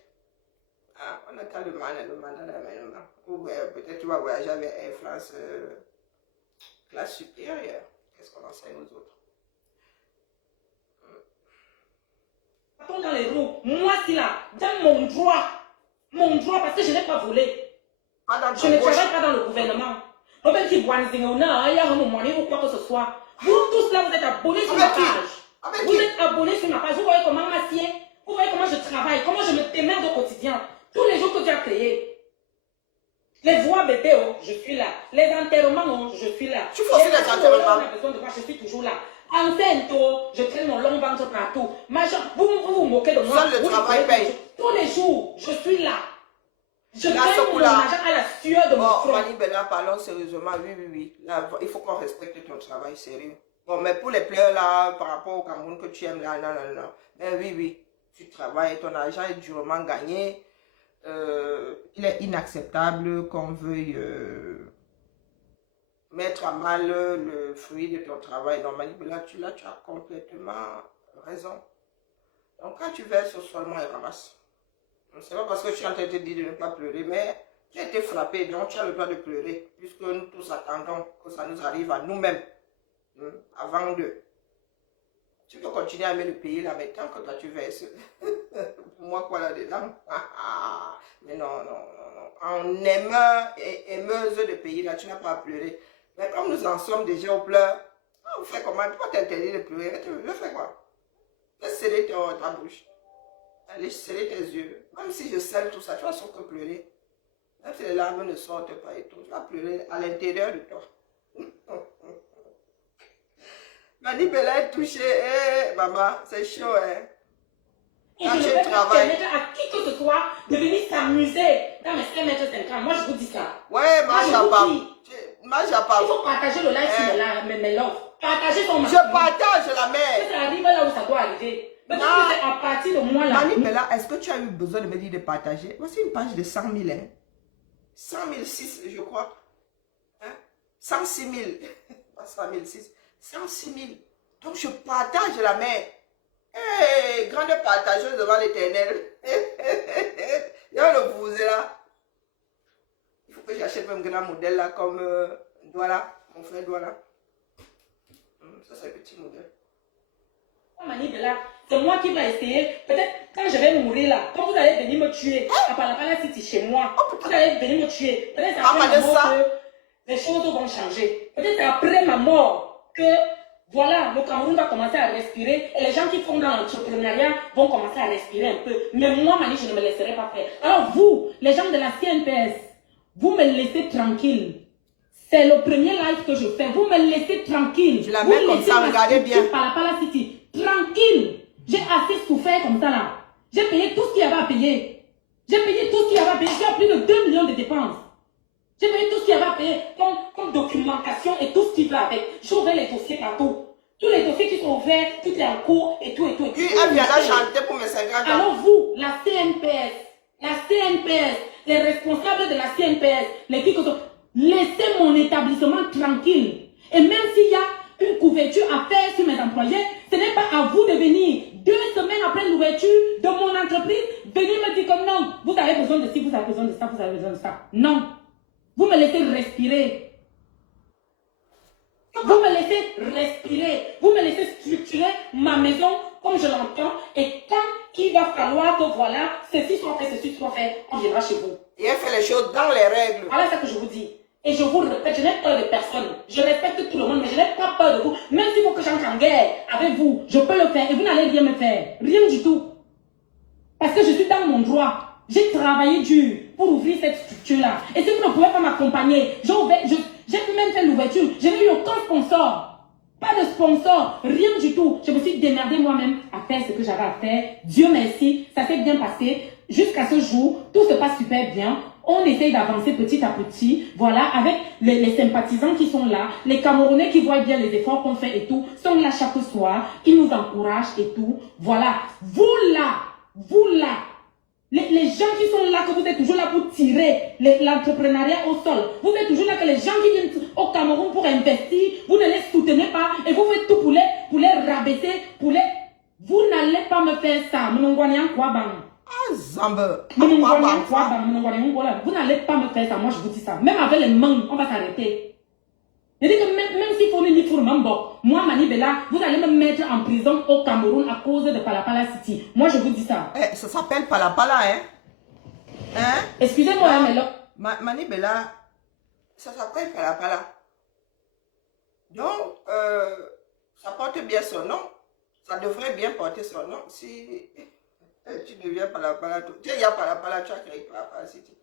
Ah, on attend le mandat d'amènement. Ou peut-être tu vas voyager avec Air France classe supérieure. Qu'est-ce qu'on enseigne aux autres? Dans les roues, moi si là, dans mon droit, parce que je n'ai pas volé. Je ne travaille pas dans le gouvernement. On peut dire il y a un moment ou quoi que ce soit. Vous tous là, vous êtes abonnés sur ma page. Vous êtes abonnés sur ma page. Vous voyez comment m'assieds, vous voyez comment je travaille, comment je me démerde au quotidien. Tous les jours que tu as créé. Les voix BPO, je suis là. Les enterrements, je suis là. Tu fais aussi les enterrements. On a besoin de moi, je suis toujours là. Enceinte, je traîne mon long ventre partout. Vous vous moquez de moi. Seul le travail paye. Tous les jours, je suis là. Je gagne mon argent à la sueur de mon front. Mani Bella, parlons sérieusement. Oui. Là, il faut qu'on respecte ton travail sérieux. Bon, mais pour les pleurs là, par rapport au Cameroun que tu aimes là, non. Mais oui. Tu travailles, ton argent est durement gagné. Il est inacceptable qu'on veuille mettre à mal le fruit de ton travail. Donc, Mani Bella, tu as complètement raison. Donc, quand tu verses seulement, il ramasse. C'est pas parce que je suis en train de te dire de ne pas pleurer, mais tu as été frappé, donc tu as le droit de pleurer, puisque nous tous attendons que ça nous arrive à nous-mêmes, avant d'eux. Tu peux continuer à aimer le pays là, mais tant que toi tu verses, pour moi quoi là-dedans? Mais non. En aimeur et aimeuse de pays là, tu n'as pas à pleurer. Mais comme nous en sommes déjà au pleurs, on fait comment? Tu peux t'interdire de pleurer, tu fais quoi? Laisse serrer ta bouche. Allez serrer tes yeux. Même si je scelle tout ça, tu vas surtout pleurer. Même si les larmes ne sortent pas et tout, tu vas pleurer à l'intérieur de toi. Mani Bella est touchée. Maman, c'est chaud, hein. Et je ne vais pas permettre à qui que ce soit de venir s'amuser dans mes 5 mètres 50. Moi, je vous dis ça. Ouais, moi, Il faut partager le live sur mes loves. Partagez ton mari. Je partage la mère. Ça arrive là où ça doit arriver. Mais c'est à partir de moi là. Mani Bella, est-ce que tu as eu besoin de me dire de partager? Voici une page de 100 000, hein. 100 006, je crois. Hein? 106 000. Pas 100 006. 106 000. Donc je partage la mer. Hey, grande partageuse devant l'Éternel. Il y a le vous là. Il faut que j'achète même un grand modèle là, comme Douala, mon frère Douala. Ça, c'est un petit modèle. C'est moi qui vais essayer. Peut-être quand je vais mourir là, quand vous allez venir me tuer, à Palapala City chez moi, vous allez venir me tuer. Peut-être après ma mort que les choses vont changer. Peut-être après ma mort que voilà, le Cameroun va commencer à respirer et les gens qui font dans l'entrepreneuriat vont commencer à respirer un peu. Mais moi, Mani, je ne me laisserai pas faire. Alors vous, les gens de la CNPS, vous me laissez tranquille. C'est le premier live que je fais. Vous me laissez tranquille. Je la mets comme ça, regardez bien. Palapala City, tranquille. J'ai assez souffert comme ça là. J'ai payé tout ce qu'il y avait à payer. J'ai payé tout ce qu'il y avait à payer. J'ai plus de 2 millions de dépenses. J'ai payé tout ce qu'il y avait à payer comme documentation et tout ce qui va avec. J'ai ouvert les dossiers partout. Tous les dossiers qui sont ouverts, tout est en cours et tout et tout. Et tout. Elle vient là chanter pour mes 50 ans. Alors vous, la CNPS, les responsables de la CNPS, les filles que sont... Laissez mon établissement tranquille. Et même s'il y a une couverture à faire sur mes employés, ce n'est pas à vous de venir 2 semaines après l'ouverture de mon entreprise, venir me dire que non, vous avez besoin de ci, vous avez besoin de ça, vous avez besoin de ça. Non. Vous me laissez respirer. Vous me laissez respirer. Vous me laissez structurer ma maison comme je l'entends. Et quand il va falloir que voilà, ceci soit fait, on viendra chez vous. Et elle fait les choses dans les règles. Voilà ce que je vous dis. Et je vous répète, je n'ai peur de personne. Je respecte tout le monde, mais je n'ai pas peur de vous. Même s'il faut que j'entre en guerre avec vous, je peux le faire et vous n'allez rien me faire. Rien du tout. Parce que je suis dans mon droit. J'ai travaillé dur pour ouvrir cette structure-là. Et si vous ne pouvez pas m'accompagner, j'ai même fait l'ouverture. Je n'ai eu aucun sponsor. Pas de sponsor. Rien du tout. Je me suis démerdée moi-même à faire ce que j'avais à faire. Dieu merci, ça s'est bien passé. Jusqu'à ce jour, tout se passe super bien. On essaye d'avancer petit à petit, voilà, avec les sympathisants qui sont là, les Camerounais qui voient bien les efforts qu'on fait et tout, sont là chaque soir, ils nous encouragent et tout, voilà. Vous là, les gens qui sont là, que vous êtes toujours là pour tirer l'entrepreneuriat au sol, vous êtes toujours là que les gens qui viennent au Cameroun pour investir, vous ne les soutenez pas et vous faites tout pour les rabaisser, vous n'allez pas me faire ça, Zambe. Vous n'allez pas me faire ça, moi je vous dis ça. Même avec les mains, on va s'arrêter. Je dis que même s'il faut venir pour moi, Mani Bella, vous allez me mettre en prison au Cameroun à cause de Palapala City. Moi je vous dis ça. Ça s'appelle Palapala, hein? Excusez-moi, mais là. Mani Bella, ça s'appelle Palapala. Donc, ça porte bien son nom. Ça devrait bien porter son nom. Si tu deviens Palapala, tu es Palapala, tu as créé Palapala City.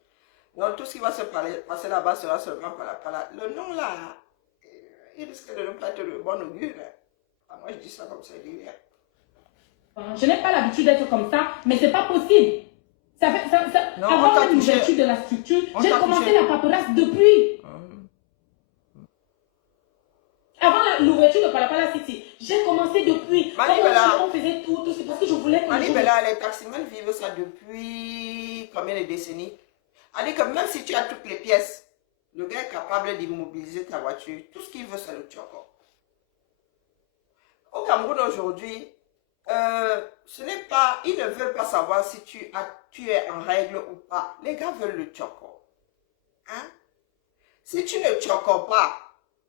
Donc, tout ce qui va se passer là-bas sera seulement Palapala. Le nom là, il risque de ne pas être de bon augure. Moi, je dis ça comme ça, je dis rien. Je n'ai pas l'habitude d'être comme ça, mais c'est pas possible. Non, avant l'ouverture de la structure, j'ai commencé la paperasse depuis. Avant l'ouverture de Palapala City, j'ai commencé depuis. On faisait tout, c'est parce que je voulais que les taximens vivent ça depuis combien de décennies? Elle dit que même si tu as toutes les pièces, le gars est capable d'immobiliser ta voiture. Tout ce qu'il veut, c'est le tchoko. Au Cameroun aujourd'hui, ce n'est pas, ils ne veulent pas savoir si tu es en règle ou pas. Les gars veulent le tchoko. Hein? Si tu ne tchoko pas,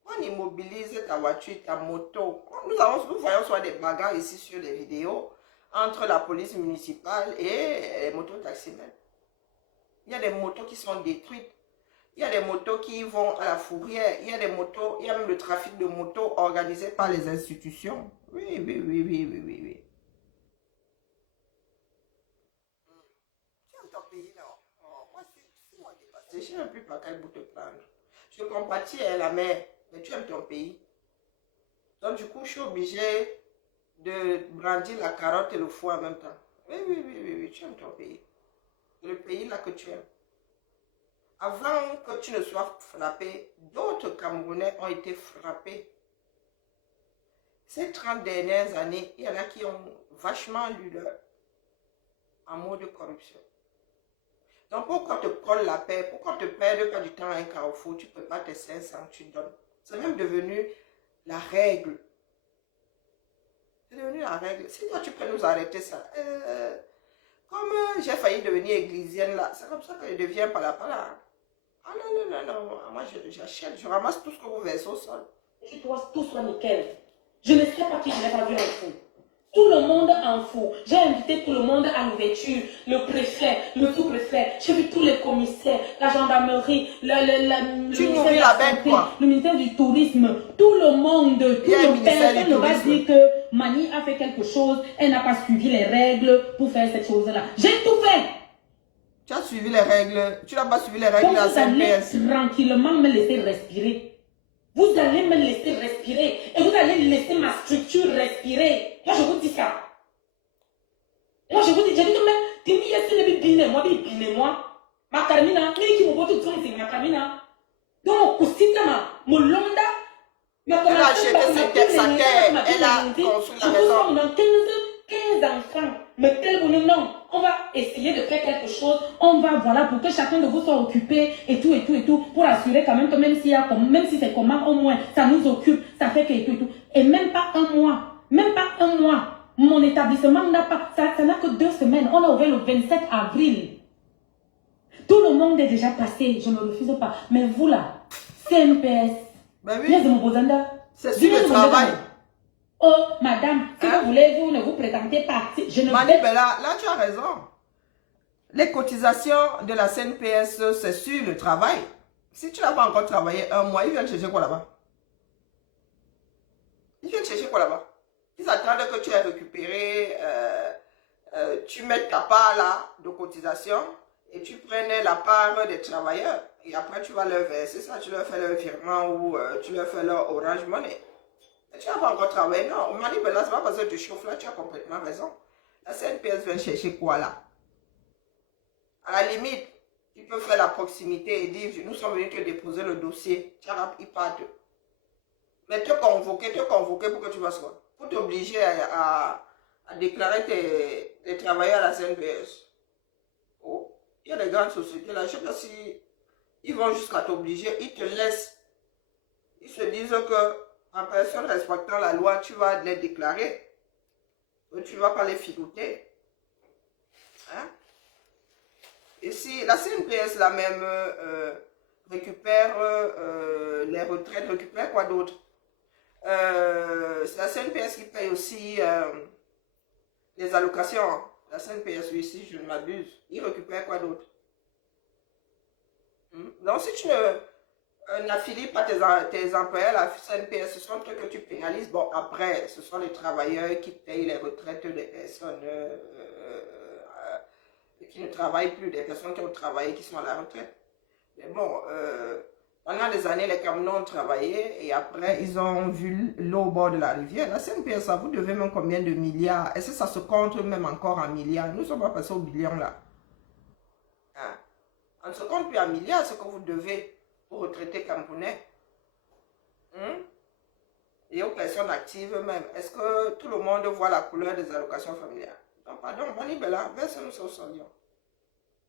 on immobilise ta voiture, ta moto. Nous voyons soit des bagarres ici sur les vidéos entre la police municipale et les motos-taximens. Il y a des motos qui sont détruites. Il y a des motos qui vont à la fourrière. Il y a des motos, il y a même le trafic de motos organisé par les institutions. Oui. Tu aimes ton pays, non? Moi, si moi dépassé, je ne sais même plus par quel bout te prendre. Je compatis à la mer, mais tu aimes ton pays. Donc, du coup, je suis obligée de brandir la carotte et le foie en même temps. Oui, tu aimes ton pays. Le pays là que tu aimes. Avant que tu ne sois frappé, d'autres Camerounais ont été frappés. Ces 30 dernières années, il y en a qui ont vachement lu leur amour de corruption. Donc, pourquoi te colle la paix? Pourquoi te perdre pas du temps à un carrefour? Tu ne peux pas tes 500, tu donnes. C'est même devenu la règle. C'est devenu la règle. Si toi, tu peux nous arrêter ça. Comme j'ai failli devenir églisienne là, c'est comme ça que je deviens pala. Ah non. Moi, j'achète, je ramasse tout ce que vous versez au sol. Je dois tout soit nickel. Je ne sais pas qui je n'ai pas vu en fou. Tout le monde en fout. J'ai invité tout le monde à l'ouverture. Le préfet, le sous-préfet. J'ai vu tous les commissaires, la gendarmerie, le ministère du tourisme. Tout le monde, tout le personne ne va dire que Mani a fait quelque chose. Elle n'a pas suivi les règles pour faire cette chose-là. J'ai tout fait. Tu as suivi les règles. Tu n'as pas suivi les règles de la CNPS. Vous allez tranquillement me laisser respirer. Vous allez me laisser respirer et vous allez laisser ma structure respirer. Moi, je vous dis ça. Moi, je vous dis, j'ai dit que même, tu me moi, ma carmina, mais qui me voit tout le ma carmina. Donc, aussi, mon londa, elle a acheté sa terre, elle a construit la maison. Dans 15 enfants, mais tel non, on va essayer de faire quelque chose, on va, voilà, pour que chacun de vous soit occupé et tout, pour assurer quand même que même si c'est comment, au moins, ça nous occupe, ça fait que et tout. Et même pas un mois, mon établissement n'a pas, ça n'a que 2 semaines, on a ouvert le 27 avril. Tout le monde est déjà passé, je ne refuse pas, mais vous là, CNPS, ben oui. C'est sur le travail. Oh, madame, si vous voulez, vous ne vous présentez pas. Je ne Manibela, là, tu as raison. Les cotisations de la CNPS, c'est sur le travail. Si tu n'as pas encore travaillé 1 mois, ils viennent chercher quoi là-bas? Ils attendent que tu aies récupéré, tu mettes ta part là de cotisation et tu prenais la part des travailleurs. Et après, tu vas leur verser ça, tu leur fais leur virement ou tu leur fais leur Orange Money. Tu n'as pas encore travaillé, non. Manibela, c'est pas parce que tu chauffes là, tu as complètement raison. La CNPS vient chercher quoi là? À la limite, tu peux faire la proximité et dire, nous sommes venus te déposer le dossier. Tu as pas mais te convoquer pour que tu fasses quoi? Pour t'obliger à déclarer tes travailleurs à la CNPS. Oh, il y a des grandes sociétés là, je ne sais pas si ils vont jusqu'à t'obliger, ils te laissent. Ils se disent que en personne respectant la loi, tu vas les déclarer. Tu ne vas pas les filouter. Hein? Et si la CNPS, la même, récupère les retraites, récupère quoi d'autre? C'est la CNPS qui paye aussi les allocations. La CNPS, oui, si je ne m'abuse, il récupère quoi d'autre? Donc, si tu n'affilies pas tes employés à la CNPS, ce sont des trucs que tu pénalises. Bon, après, ce sont les travailleurs qui payent les retraites des personnes qui ne travaillent plus, des personnes qui ont travaillé, qui sont à la retraite. Mais bon, pendant des années, les camions ont travaillé et après, ils ont vu l'eau au bord de la rivière. La CNPS, ça vous devez même combien de milliards? Est-ce que ça se compte même encore en milliards? Nous ne sommes pas passés au billion là. Hein? On ne se compte plus en milliards ce que vous devez aux retraités camerounais. Et aux personnes actives même. Est-ce que tout le monde voit la couleur des allocations familiales? Non, pardon, Manibela, verse-nous sur son lion.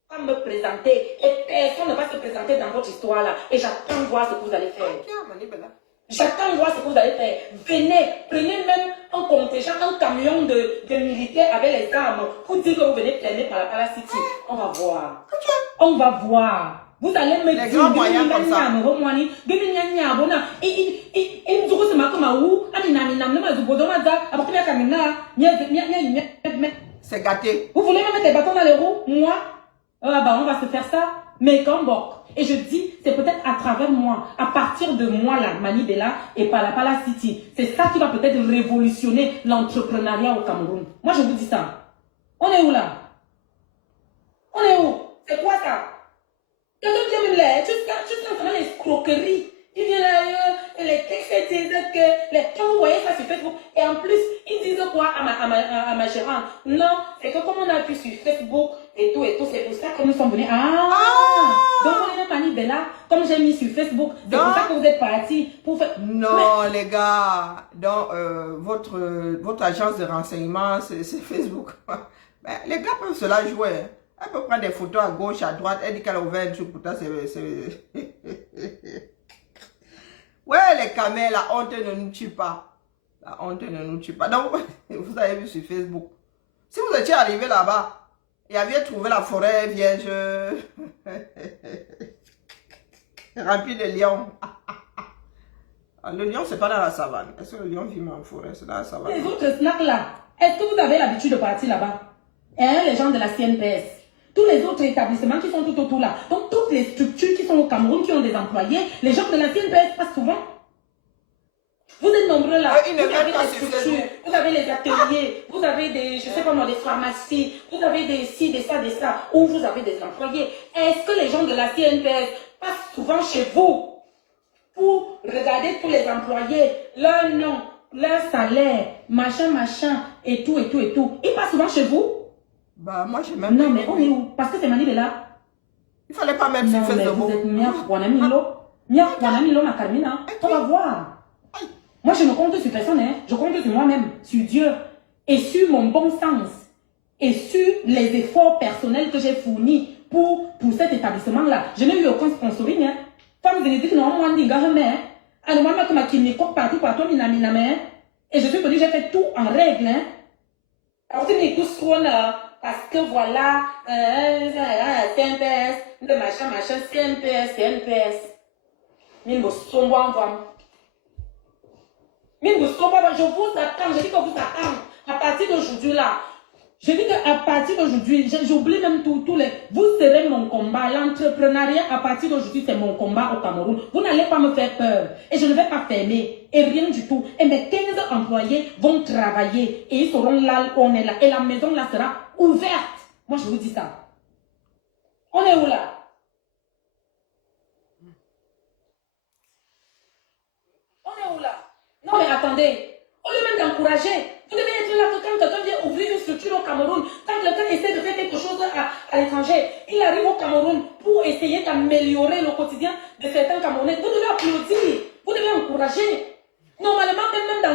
Pas me présenter et personne ne va se présenter dans votre histoire là et j'attends de voir ce que vous allez faire. J'attends de voir ce que vous allez faire. Venez, prenez même un contingent, un camion de militaires avec les armes pour dire que vous venez traîner par la Pala City. On va voir. On va voir. Vous allez me dire les grands moyens comme ça. C'est gâté. Vous voulez me mettre des bâtons dans les roues? Moi? On va se faire ça, mais comme bon. Et je dis, c'est peut-être à travers moi, à partir de moi, là, Manibela et par la Pala City. C'est ça qui va peut-être révolutionner l'entrepreneuriat au Cameroun. Moi, je vous dis ça. On est où là? On est où? C'est quoi ça? Quelqu'un vient me l'air, tu sais vraiment les escroqueries. Il vient là, les textes disent que quand vous voyez ça sur Facebook, et en plus, ils disent quoi à ma gérante? Non, c'est que comme on a vu sur Facebook et tout, c'est pour ça que nous sommes venus. Donc on est Manibela, comme j'ai mis sur Facebook, c'est pour ça que vous êtes partis pour faire. Non, les gars, donc votre agence de renseignement, c'est Facebook. Ben, les gars peuvent se la jouer. Elle peut prendre des photos à gauche, à droite. Elle dit qu'elle a ouvert un truc. Pourtant, c'est... Ouais, les camels, la honte ne nous tue pas. La honte ne nous tue pas. Donc, vous avez vu sur Facebook. Si vous étiez arrivé là-bas et aviez trouvé la forêt vierge remplie de lions. Le lion, c'est pas dans la savane. Est-ce que le lion vit en forêt? C'est dans la savane. Les autres snacks là, est-ce que vous avez l'habitude de partir là-bas? Hein, les gens de la CNPS, tous les autres établissements qui sont tout autour là, donc toutes les structures qui sont au Cameroun, qui ont des employés, les gens de la CNPS passent souvent. Vous êtes nombreux là, vous avez des structures, vous avez les ateliers, vous avez des, je sais pas moi, des pharmacies, vous avez des ci, des ça, où vous avez des employés. Est-ce que les gens de la CNPS passent souvent chez vous pour regarder tous les employés, leur nom, leur salaire, machin, et tout? Ils passent souvent chez vous? Bah, moi, j'ai même... Non, mais on est où? Parce que c'est Mani là. Il fallait pas mettre sur Facebook. Vous êtes Miaf, ma Carmina. On va voir. Moi, je ne compte sur personne, hein. Je compte sur moi-même, sur Dieu, et sur mon bon sens, et sur les efforts personnels que j'ai fournis pour cet établissement-là. Je n'ai eu aucun sponsoring, hein. Femme de l'éthique, non, moi, dit, et je suis venue, j'ai fait tout en règle, hein. Alors, parce que voilà, CNPS, le machin, CNPS. Mingo sombo je vous attends, je dis que vous attendez. À partir d'aujourd'hui là, je dis qu'à partir d'aujourd'hui, j'oublie même tous les... Vous serez mon combat. L'entrepreneuriat, à partir d'aujourd'hui, c'est mon combat au Cameroun. Vous n'allez pas me faire peur. Et je ne vais pas fermer. Et rien du tout. Et mes 15 employés vont travailler. Et ils seront là où on est là. Et la maison là sera ouverte. Moi, je vous dis ça. On est où là? On est où là? Non, mais attendez. Au lieu même d'encourager, vous devez être là que quand quelqu'un vient ouvrir une structure au Cameroun, quand quelqu'un essaie de faire quelque chose à l'étranger, il arrive au Cameroun pour essayer d'améliorer le quotidien de certains Camerounais. Vous devez applaudir, vous devez encourager. Normalement, même dans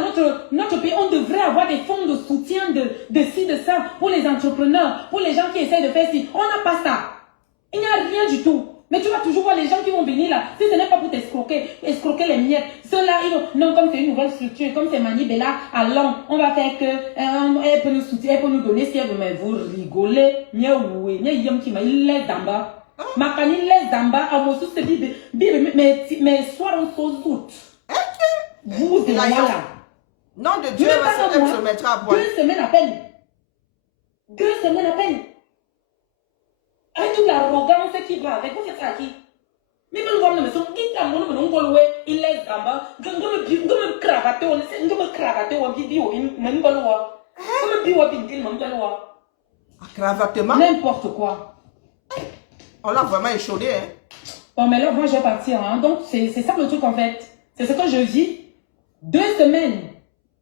notre pays, on devrait avoir des fonds de soutien de ci, de ça, pour les entrepreneurs, pour les gens qui essaient de faire ci. On n'a pas ça. Il n'y a rien du tout. Mais tu vas toujours voir les gens qui vont venir là. Si ce n'est pas pour escroquer les miettes. Ceux-là, ils vont... Non, comme c'est une nouvelle structure, comme c'est Mani Bella, allons, on va faire que... elle peut nous soutenir, elle peut nous donner si elle veut. Mais vous rigolez. Il laisse d'en bas. Makani laisse d'en bas. Amosu se dit, mais soir on se doute. Vous et moi là. Non de Dieu, elle se mettra à poil. 2 semaines à peine. 2 semaines à peine. Avec toute l'arrogance qui va avec, vous faites ça à qui? Mais quand vous me dites, il laisse d'abord, je me cravater, cravatement? N'importe quoi. On l'a vraiment échaudé, hein? Bon, mais là, moi, je vais partir, hein. Donc, c'est ça le truc, en fait. C'est ce que je dis. 2 semaines.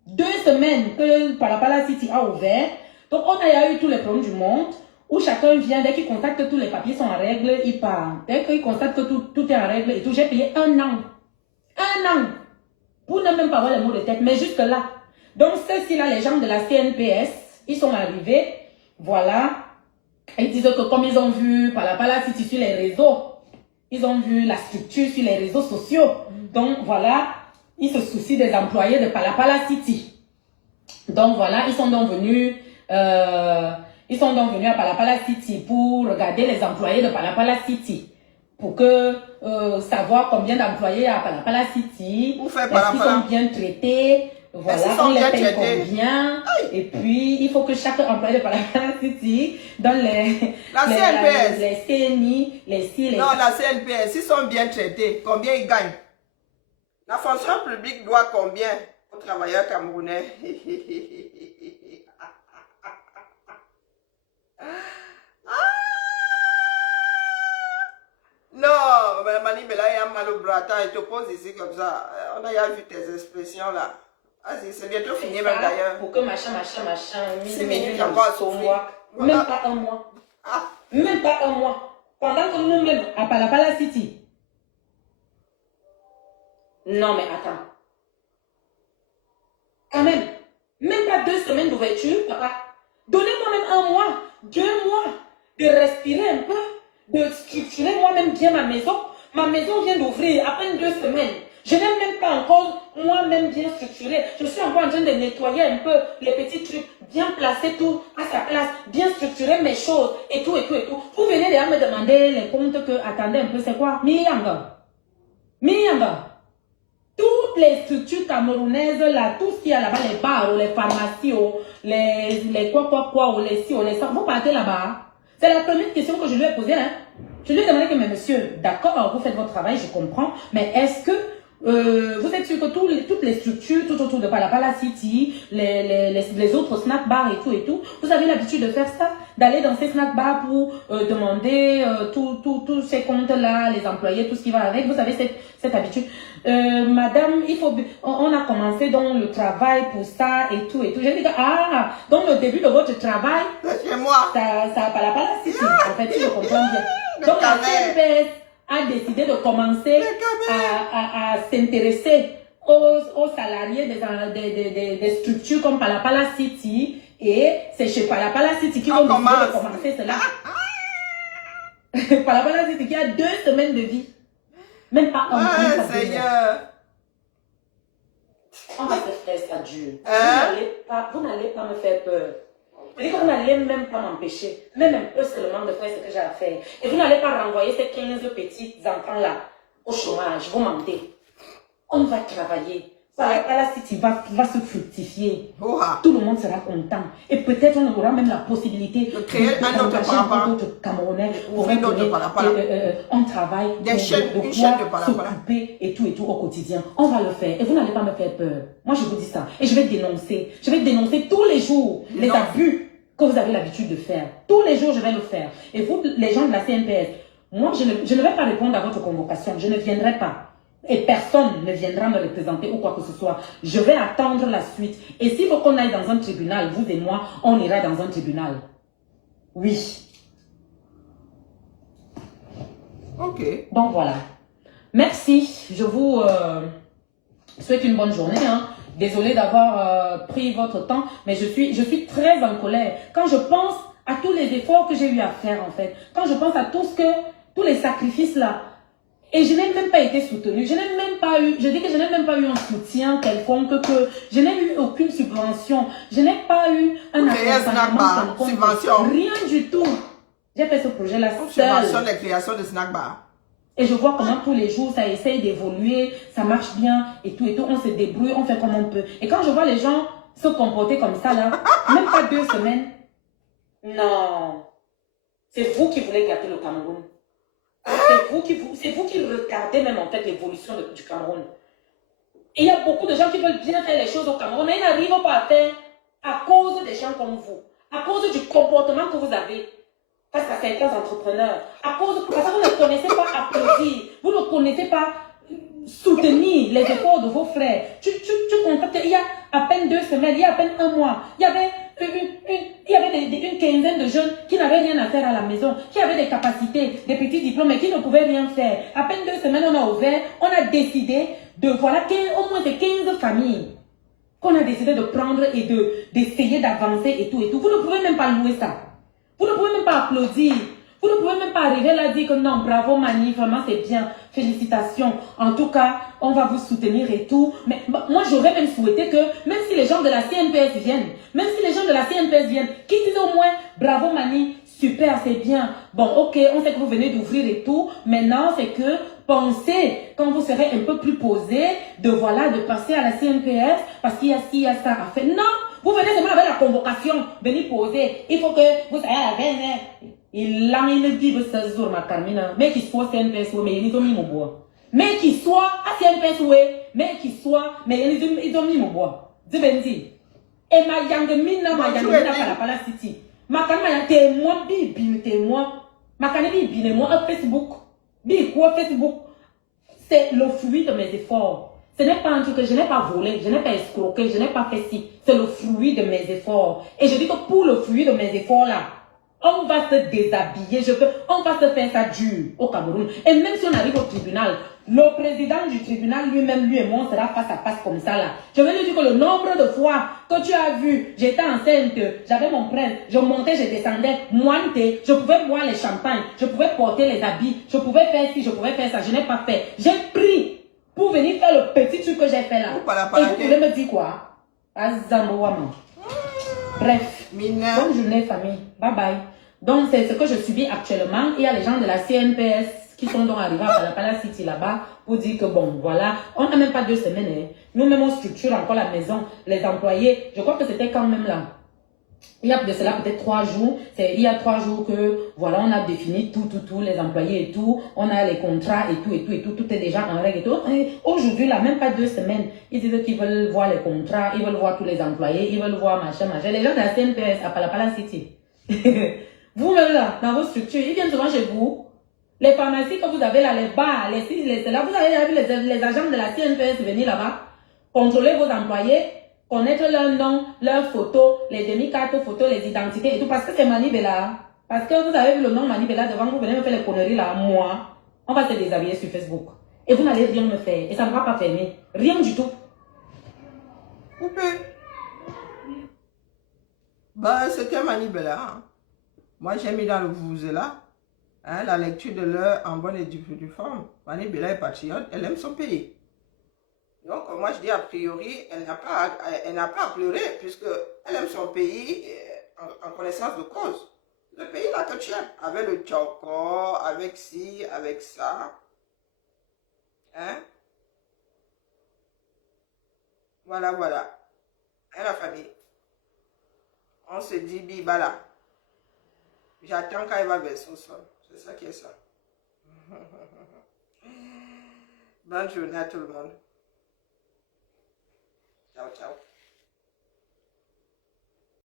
2 semaines que Palapala City a ouvert. Donc, on a eu tous les problèmes du monde. Où chacun vient, dès qu'il constate que tous les papiers sont en règle, il part. Dès qu'il constate que tout est en règle et tout, j'ai payé 1 an. 1 an. Pour ne même pas avoir les mots de tête, mais jusque là. Donc, ceux-ci-là, les gens de la CNPS, ils sont arrivés, voilà. Ils disent que comme ils ont vu Palapala City sur les réseaux, ils ont vu la structure sur les réseaux sociaux. Donc, voilà, ils se soucient des employés de Palapala City. Donc, voilà, ils sont donc venus... Ils sont donc venus à Palapala City pour regarder les employés de Palapala City. Pour que savoir combien d'employés à Palapala City. Est-ce qu'ils sont bien traités? Voilà, on les paye combien? Et puis, il faut que chaque employé de Palapala City donne les CNI, les CI, les... Non, la CNPS, ils sont bien traités. Combien ils gagnent? La fonction publique doit combien aux travailleurs camerounais? Non, mais Mani Bella, il y a mal au bras. Attends, je te pose ici comme ça. On a vu tes expressions là. Vas-y, c'est bientôt fini même d'ailleurs. Pour que machin. 6 minutes encore à souffrir. Même pas 1 mois. Même pas 1 mois. Pendant que nous-mêmes à Palapala City. Non, mais attends. Quand même. Même pas 2 semaines d'ouverture, papa. Donnez-moi même 1 mois, 2 mois. de respirer un peu, de structurer moi-même bien ma maison. Ma maison vient d'ouvrir à peine 2 semaines. Je n'ai même pas encore moi-même bien structuré. Je suis encore en train de nettoyer un peu les petits trucs, bien placer tout à sa place, bien structurer mes choses et tout, et tout, et tout. Vous venez déjà me demander les comptes que, attendez un peu, c'est quoi? Miyanga. Toutes les structures camerounaises, là, tout ce qu'il y a là-bas, les bars, les pharmacies, les quoi, les ci, les ça, vous partez là-bas. C'est la première question que je lui ai posée. Hein. Je lui ai demandé que, mais monsieur, d'accord, vous faites votre travail, je comprends, mais est-ce que vous êtes sûr que toutes les structures tout autour de Palapala City, les autres snack bars et tout, vous avez l'habitude de faire ça, d'aller dans ces snack bars pour demander tous ces comptes-là, les employés, tout ce qui va avec. Vous avez cette habitude. Madame, on a commencé donc le travail pour ça et tout. J'ai dit, donc le début de votre travail, c'est chez moi. Ça Palapala City, en fait, si je comprends bien. Donc la CNPS a décidé de commencer à s'intéresser aux salariés des structures comme Palapala City, et c'est chez Palapala City qu'ils ont décidé de commencer cela. Palapala City qui a 2 semaines de vie. Même pas un mois. Seigneur. On va se faire ça dur. Vous n'allez pas me faire peur. Je dis que vous n'allez même pas m'empêcher, même un peu seulement de faire ce que j'ai à faire. Et vous n'allez pas renvoyer ces 15 petits enfants-là au chômage. Vous mentez. On va travailler. La City va se fructifier. Tout le monde sera content. Et peut-être on aura même la possibilité de créer un autre Palapala. Camerounais. On travaille. Des chaînes, une chaîne de Palapala. S'occuper et tout au quotidien. On va le faire. Et vous n'allez pas me faire peur. Moi, je vous dis ça. Et je vais dénoncer. Je vais dénoncer tous les jours les abus que vous avez l'habitude de faire. Tous les jours, je vais le faire. Et vous, les gens de la CNPS, moi, je ne vais pas répondre à votre convocation. Je ne viendrai pas. Et personne ne viendra me représenter ou quoi que ce soit. Je vais attendre la suite. Et s'il faut qu'on aille dans un tribunal, vous et moi, on ira dans un tribunal. Oui. Ok. Donc voilà. Merci. Je vous souhaite une bonne journée. Hein. Désolée d'avoir pris votre temps, mais je suis très en colère. Quand je pense à tous les efforts que j'ai eu à faire, en fait, quand je pense à tous les sacrifices là, et je n'ai même pas été soutenue, je n'ai même pas eu, je dis que je n'ai même pas eu un soutien quelconque, que je n'ai eu aucune subvention, je n'ai pas eu un accompagnement quelconque, rien du tout. J'ai fait ce projet-là seul. Subvention de création de snack bar. Et je vois comment tous les jours, ça essaye d'évoluer, ça marche bien, et tout, on se débrouille, on fait comme on peut. Et quand je vois les gens se comporter comme ça, là, même pas 2 semaines, non. C'est vous qui voulez gâter le Cameroun. C'est vous qui regardez même en fait l'évolution du Cameroun. Et il y a beaucoup de gens qui veulent bien faire les choses au Cameroun, mais ils n'arrivent pas à faire à cause des gens comme vous, à cause du comportement que vous avez face à certains entrepreneurs, parce que vous ne connaissez pas applaudir, vous ne connaissez pas soutenir les efforts de vos frères. Tu constates qu'il y a à peine 2 semaines, il y a à peine 1 mois, il y avait une quinzaine de jeunes qui n'avaient rien à faire à la maison, qui avaient des capacités, des petits diplômes, mais qui ne pouvaient rien faire. À peine 2 semaines, on a ouvert, on a décidé de, voilà, au moins de 15 familles qu'on a décidé de prendre et d'essayer d'avancer et tout. Vous ne pouvez même pas louer ça. Vous ne pouvez même pas applaudir. Vous ne pouvez même pas arriver là et dire que non, bravo Mani, vraiment c'est bien, félicitations. En tout cas, on va vous soutenir et tout. Mais moi, j'aurais même souhaité que, même si les gens de la CNPS viennent, qu'ils disent au moins, bravo Mani, super, c'est bien. Bon, ok, on sait que vous venez d'ouvrir et tout. Maintenant, c'est que pensez, quand vous serez un peu plus posé, de passer à la CNPS, parce qu'il y a ci, il y a ça à faire. Non, vous venez seulement avec la convocation, venez poser. Il faut que vous ayez la veine. Il a une Bible ce jour, ma Carmina. Mais qu'il soit CNPS, mais ils ont mis mon bois. Mais qu'il soit à CNPS, mais qu'il soit, mais ils ont mis mon bois. Zibendi. Et ma yangemina Palapala City. Ma Carmina, témoin, témoin. Ma Carmina, moi, Facebook. Facebook. C'est le fruit de mes efforts. Ce n'est pas un truc que je n'ai pas volé, je n'ai pas escroqué, je n'ai pas fait ci. C'est le fruit de mes efforts. Et je dis que pour le fruit de mes efforts là, on va se déshabiller, on va se faire ça dur au Cameroun. Et même si on arrive au tribunal, Le président du tribunal lui-même, lui et moi, on sera face à face comme ça là. Je vais lui dire que le nombre de fois que tu as vu, j'étais enceinte, j'avais mon prince, je montais, je descendais, mointé, je pouvais boire les champagnes, je pouvais porter les habits, je pouvais faire ci, je pouvais faire ça, je n'ai pas fait. J'ai pris pour venir faire le petit truc que j'ai fait là. Et vous pouvez me dire quoi? Bref, bonne journée famille, bye bye. Donc c'est ce que je subis actuellement. Il y a les gens de la CNPS qui sont donc arrivés à Palapala City là-bas pour dire que bon voilà, on n'a même pas 2 semaines. Hein. Nous-mêmes on structure encore la maison, les employés, je crois que c'était quand même là. Il y a de cela peut-être 3 jours, il y a 3 jours que voilà, on a défini tout, les employés et tout, on a les contrats et tout est déjà en règle et tout. Aujourd'hui, là, même pas 2 semaines, ils disent qu'ils veulent voir les contrats, ils veulent voir tous les employés, ils veulent voir machin. Les gens de la CNPS à Palapala City, vous-même là, dans vos structures, ils viennent souvent chez vous. Les pharmacies que vous avez là, les bars, les ci, les cela, vous avez vu les agents de la CNPS venir là-bas, contrôler vos employés, connaître leur nom, leurs photos, les demi-cartes photos, les identités et tout, parce que c'est Manibela. Parce que vous avez vu le nom Manibela devant vous, venez me faire les conneries là, moi, on va se déshabiller sur Facebook. Et vous n'allez rien me faire, et ça ne va pas fermer. Rien du tout. Coupé. Bah, c'était Manibela. Hein. Moi, j'ai mis dans le vuvuzela hein, la lecture de l'heure en bonne et due forme. Manibela est patriote, elle aime son pays. Donc, moi, je dis a priori, elle n'a pas à pleurer, puisqu'elle aime son pays en connaissance de cause. Le pays là que tu aimes, avec le Tchoko, avec ci, avec ça. Hein? Voilà, voilà. Et la famille. On se dit, bibala. J'attends quand elle va verser au sol. C'est ça qui est ça. Bonne journée à tout le monde. Ciao, ciao.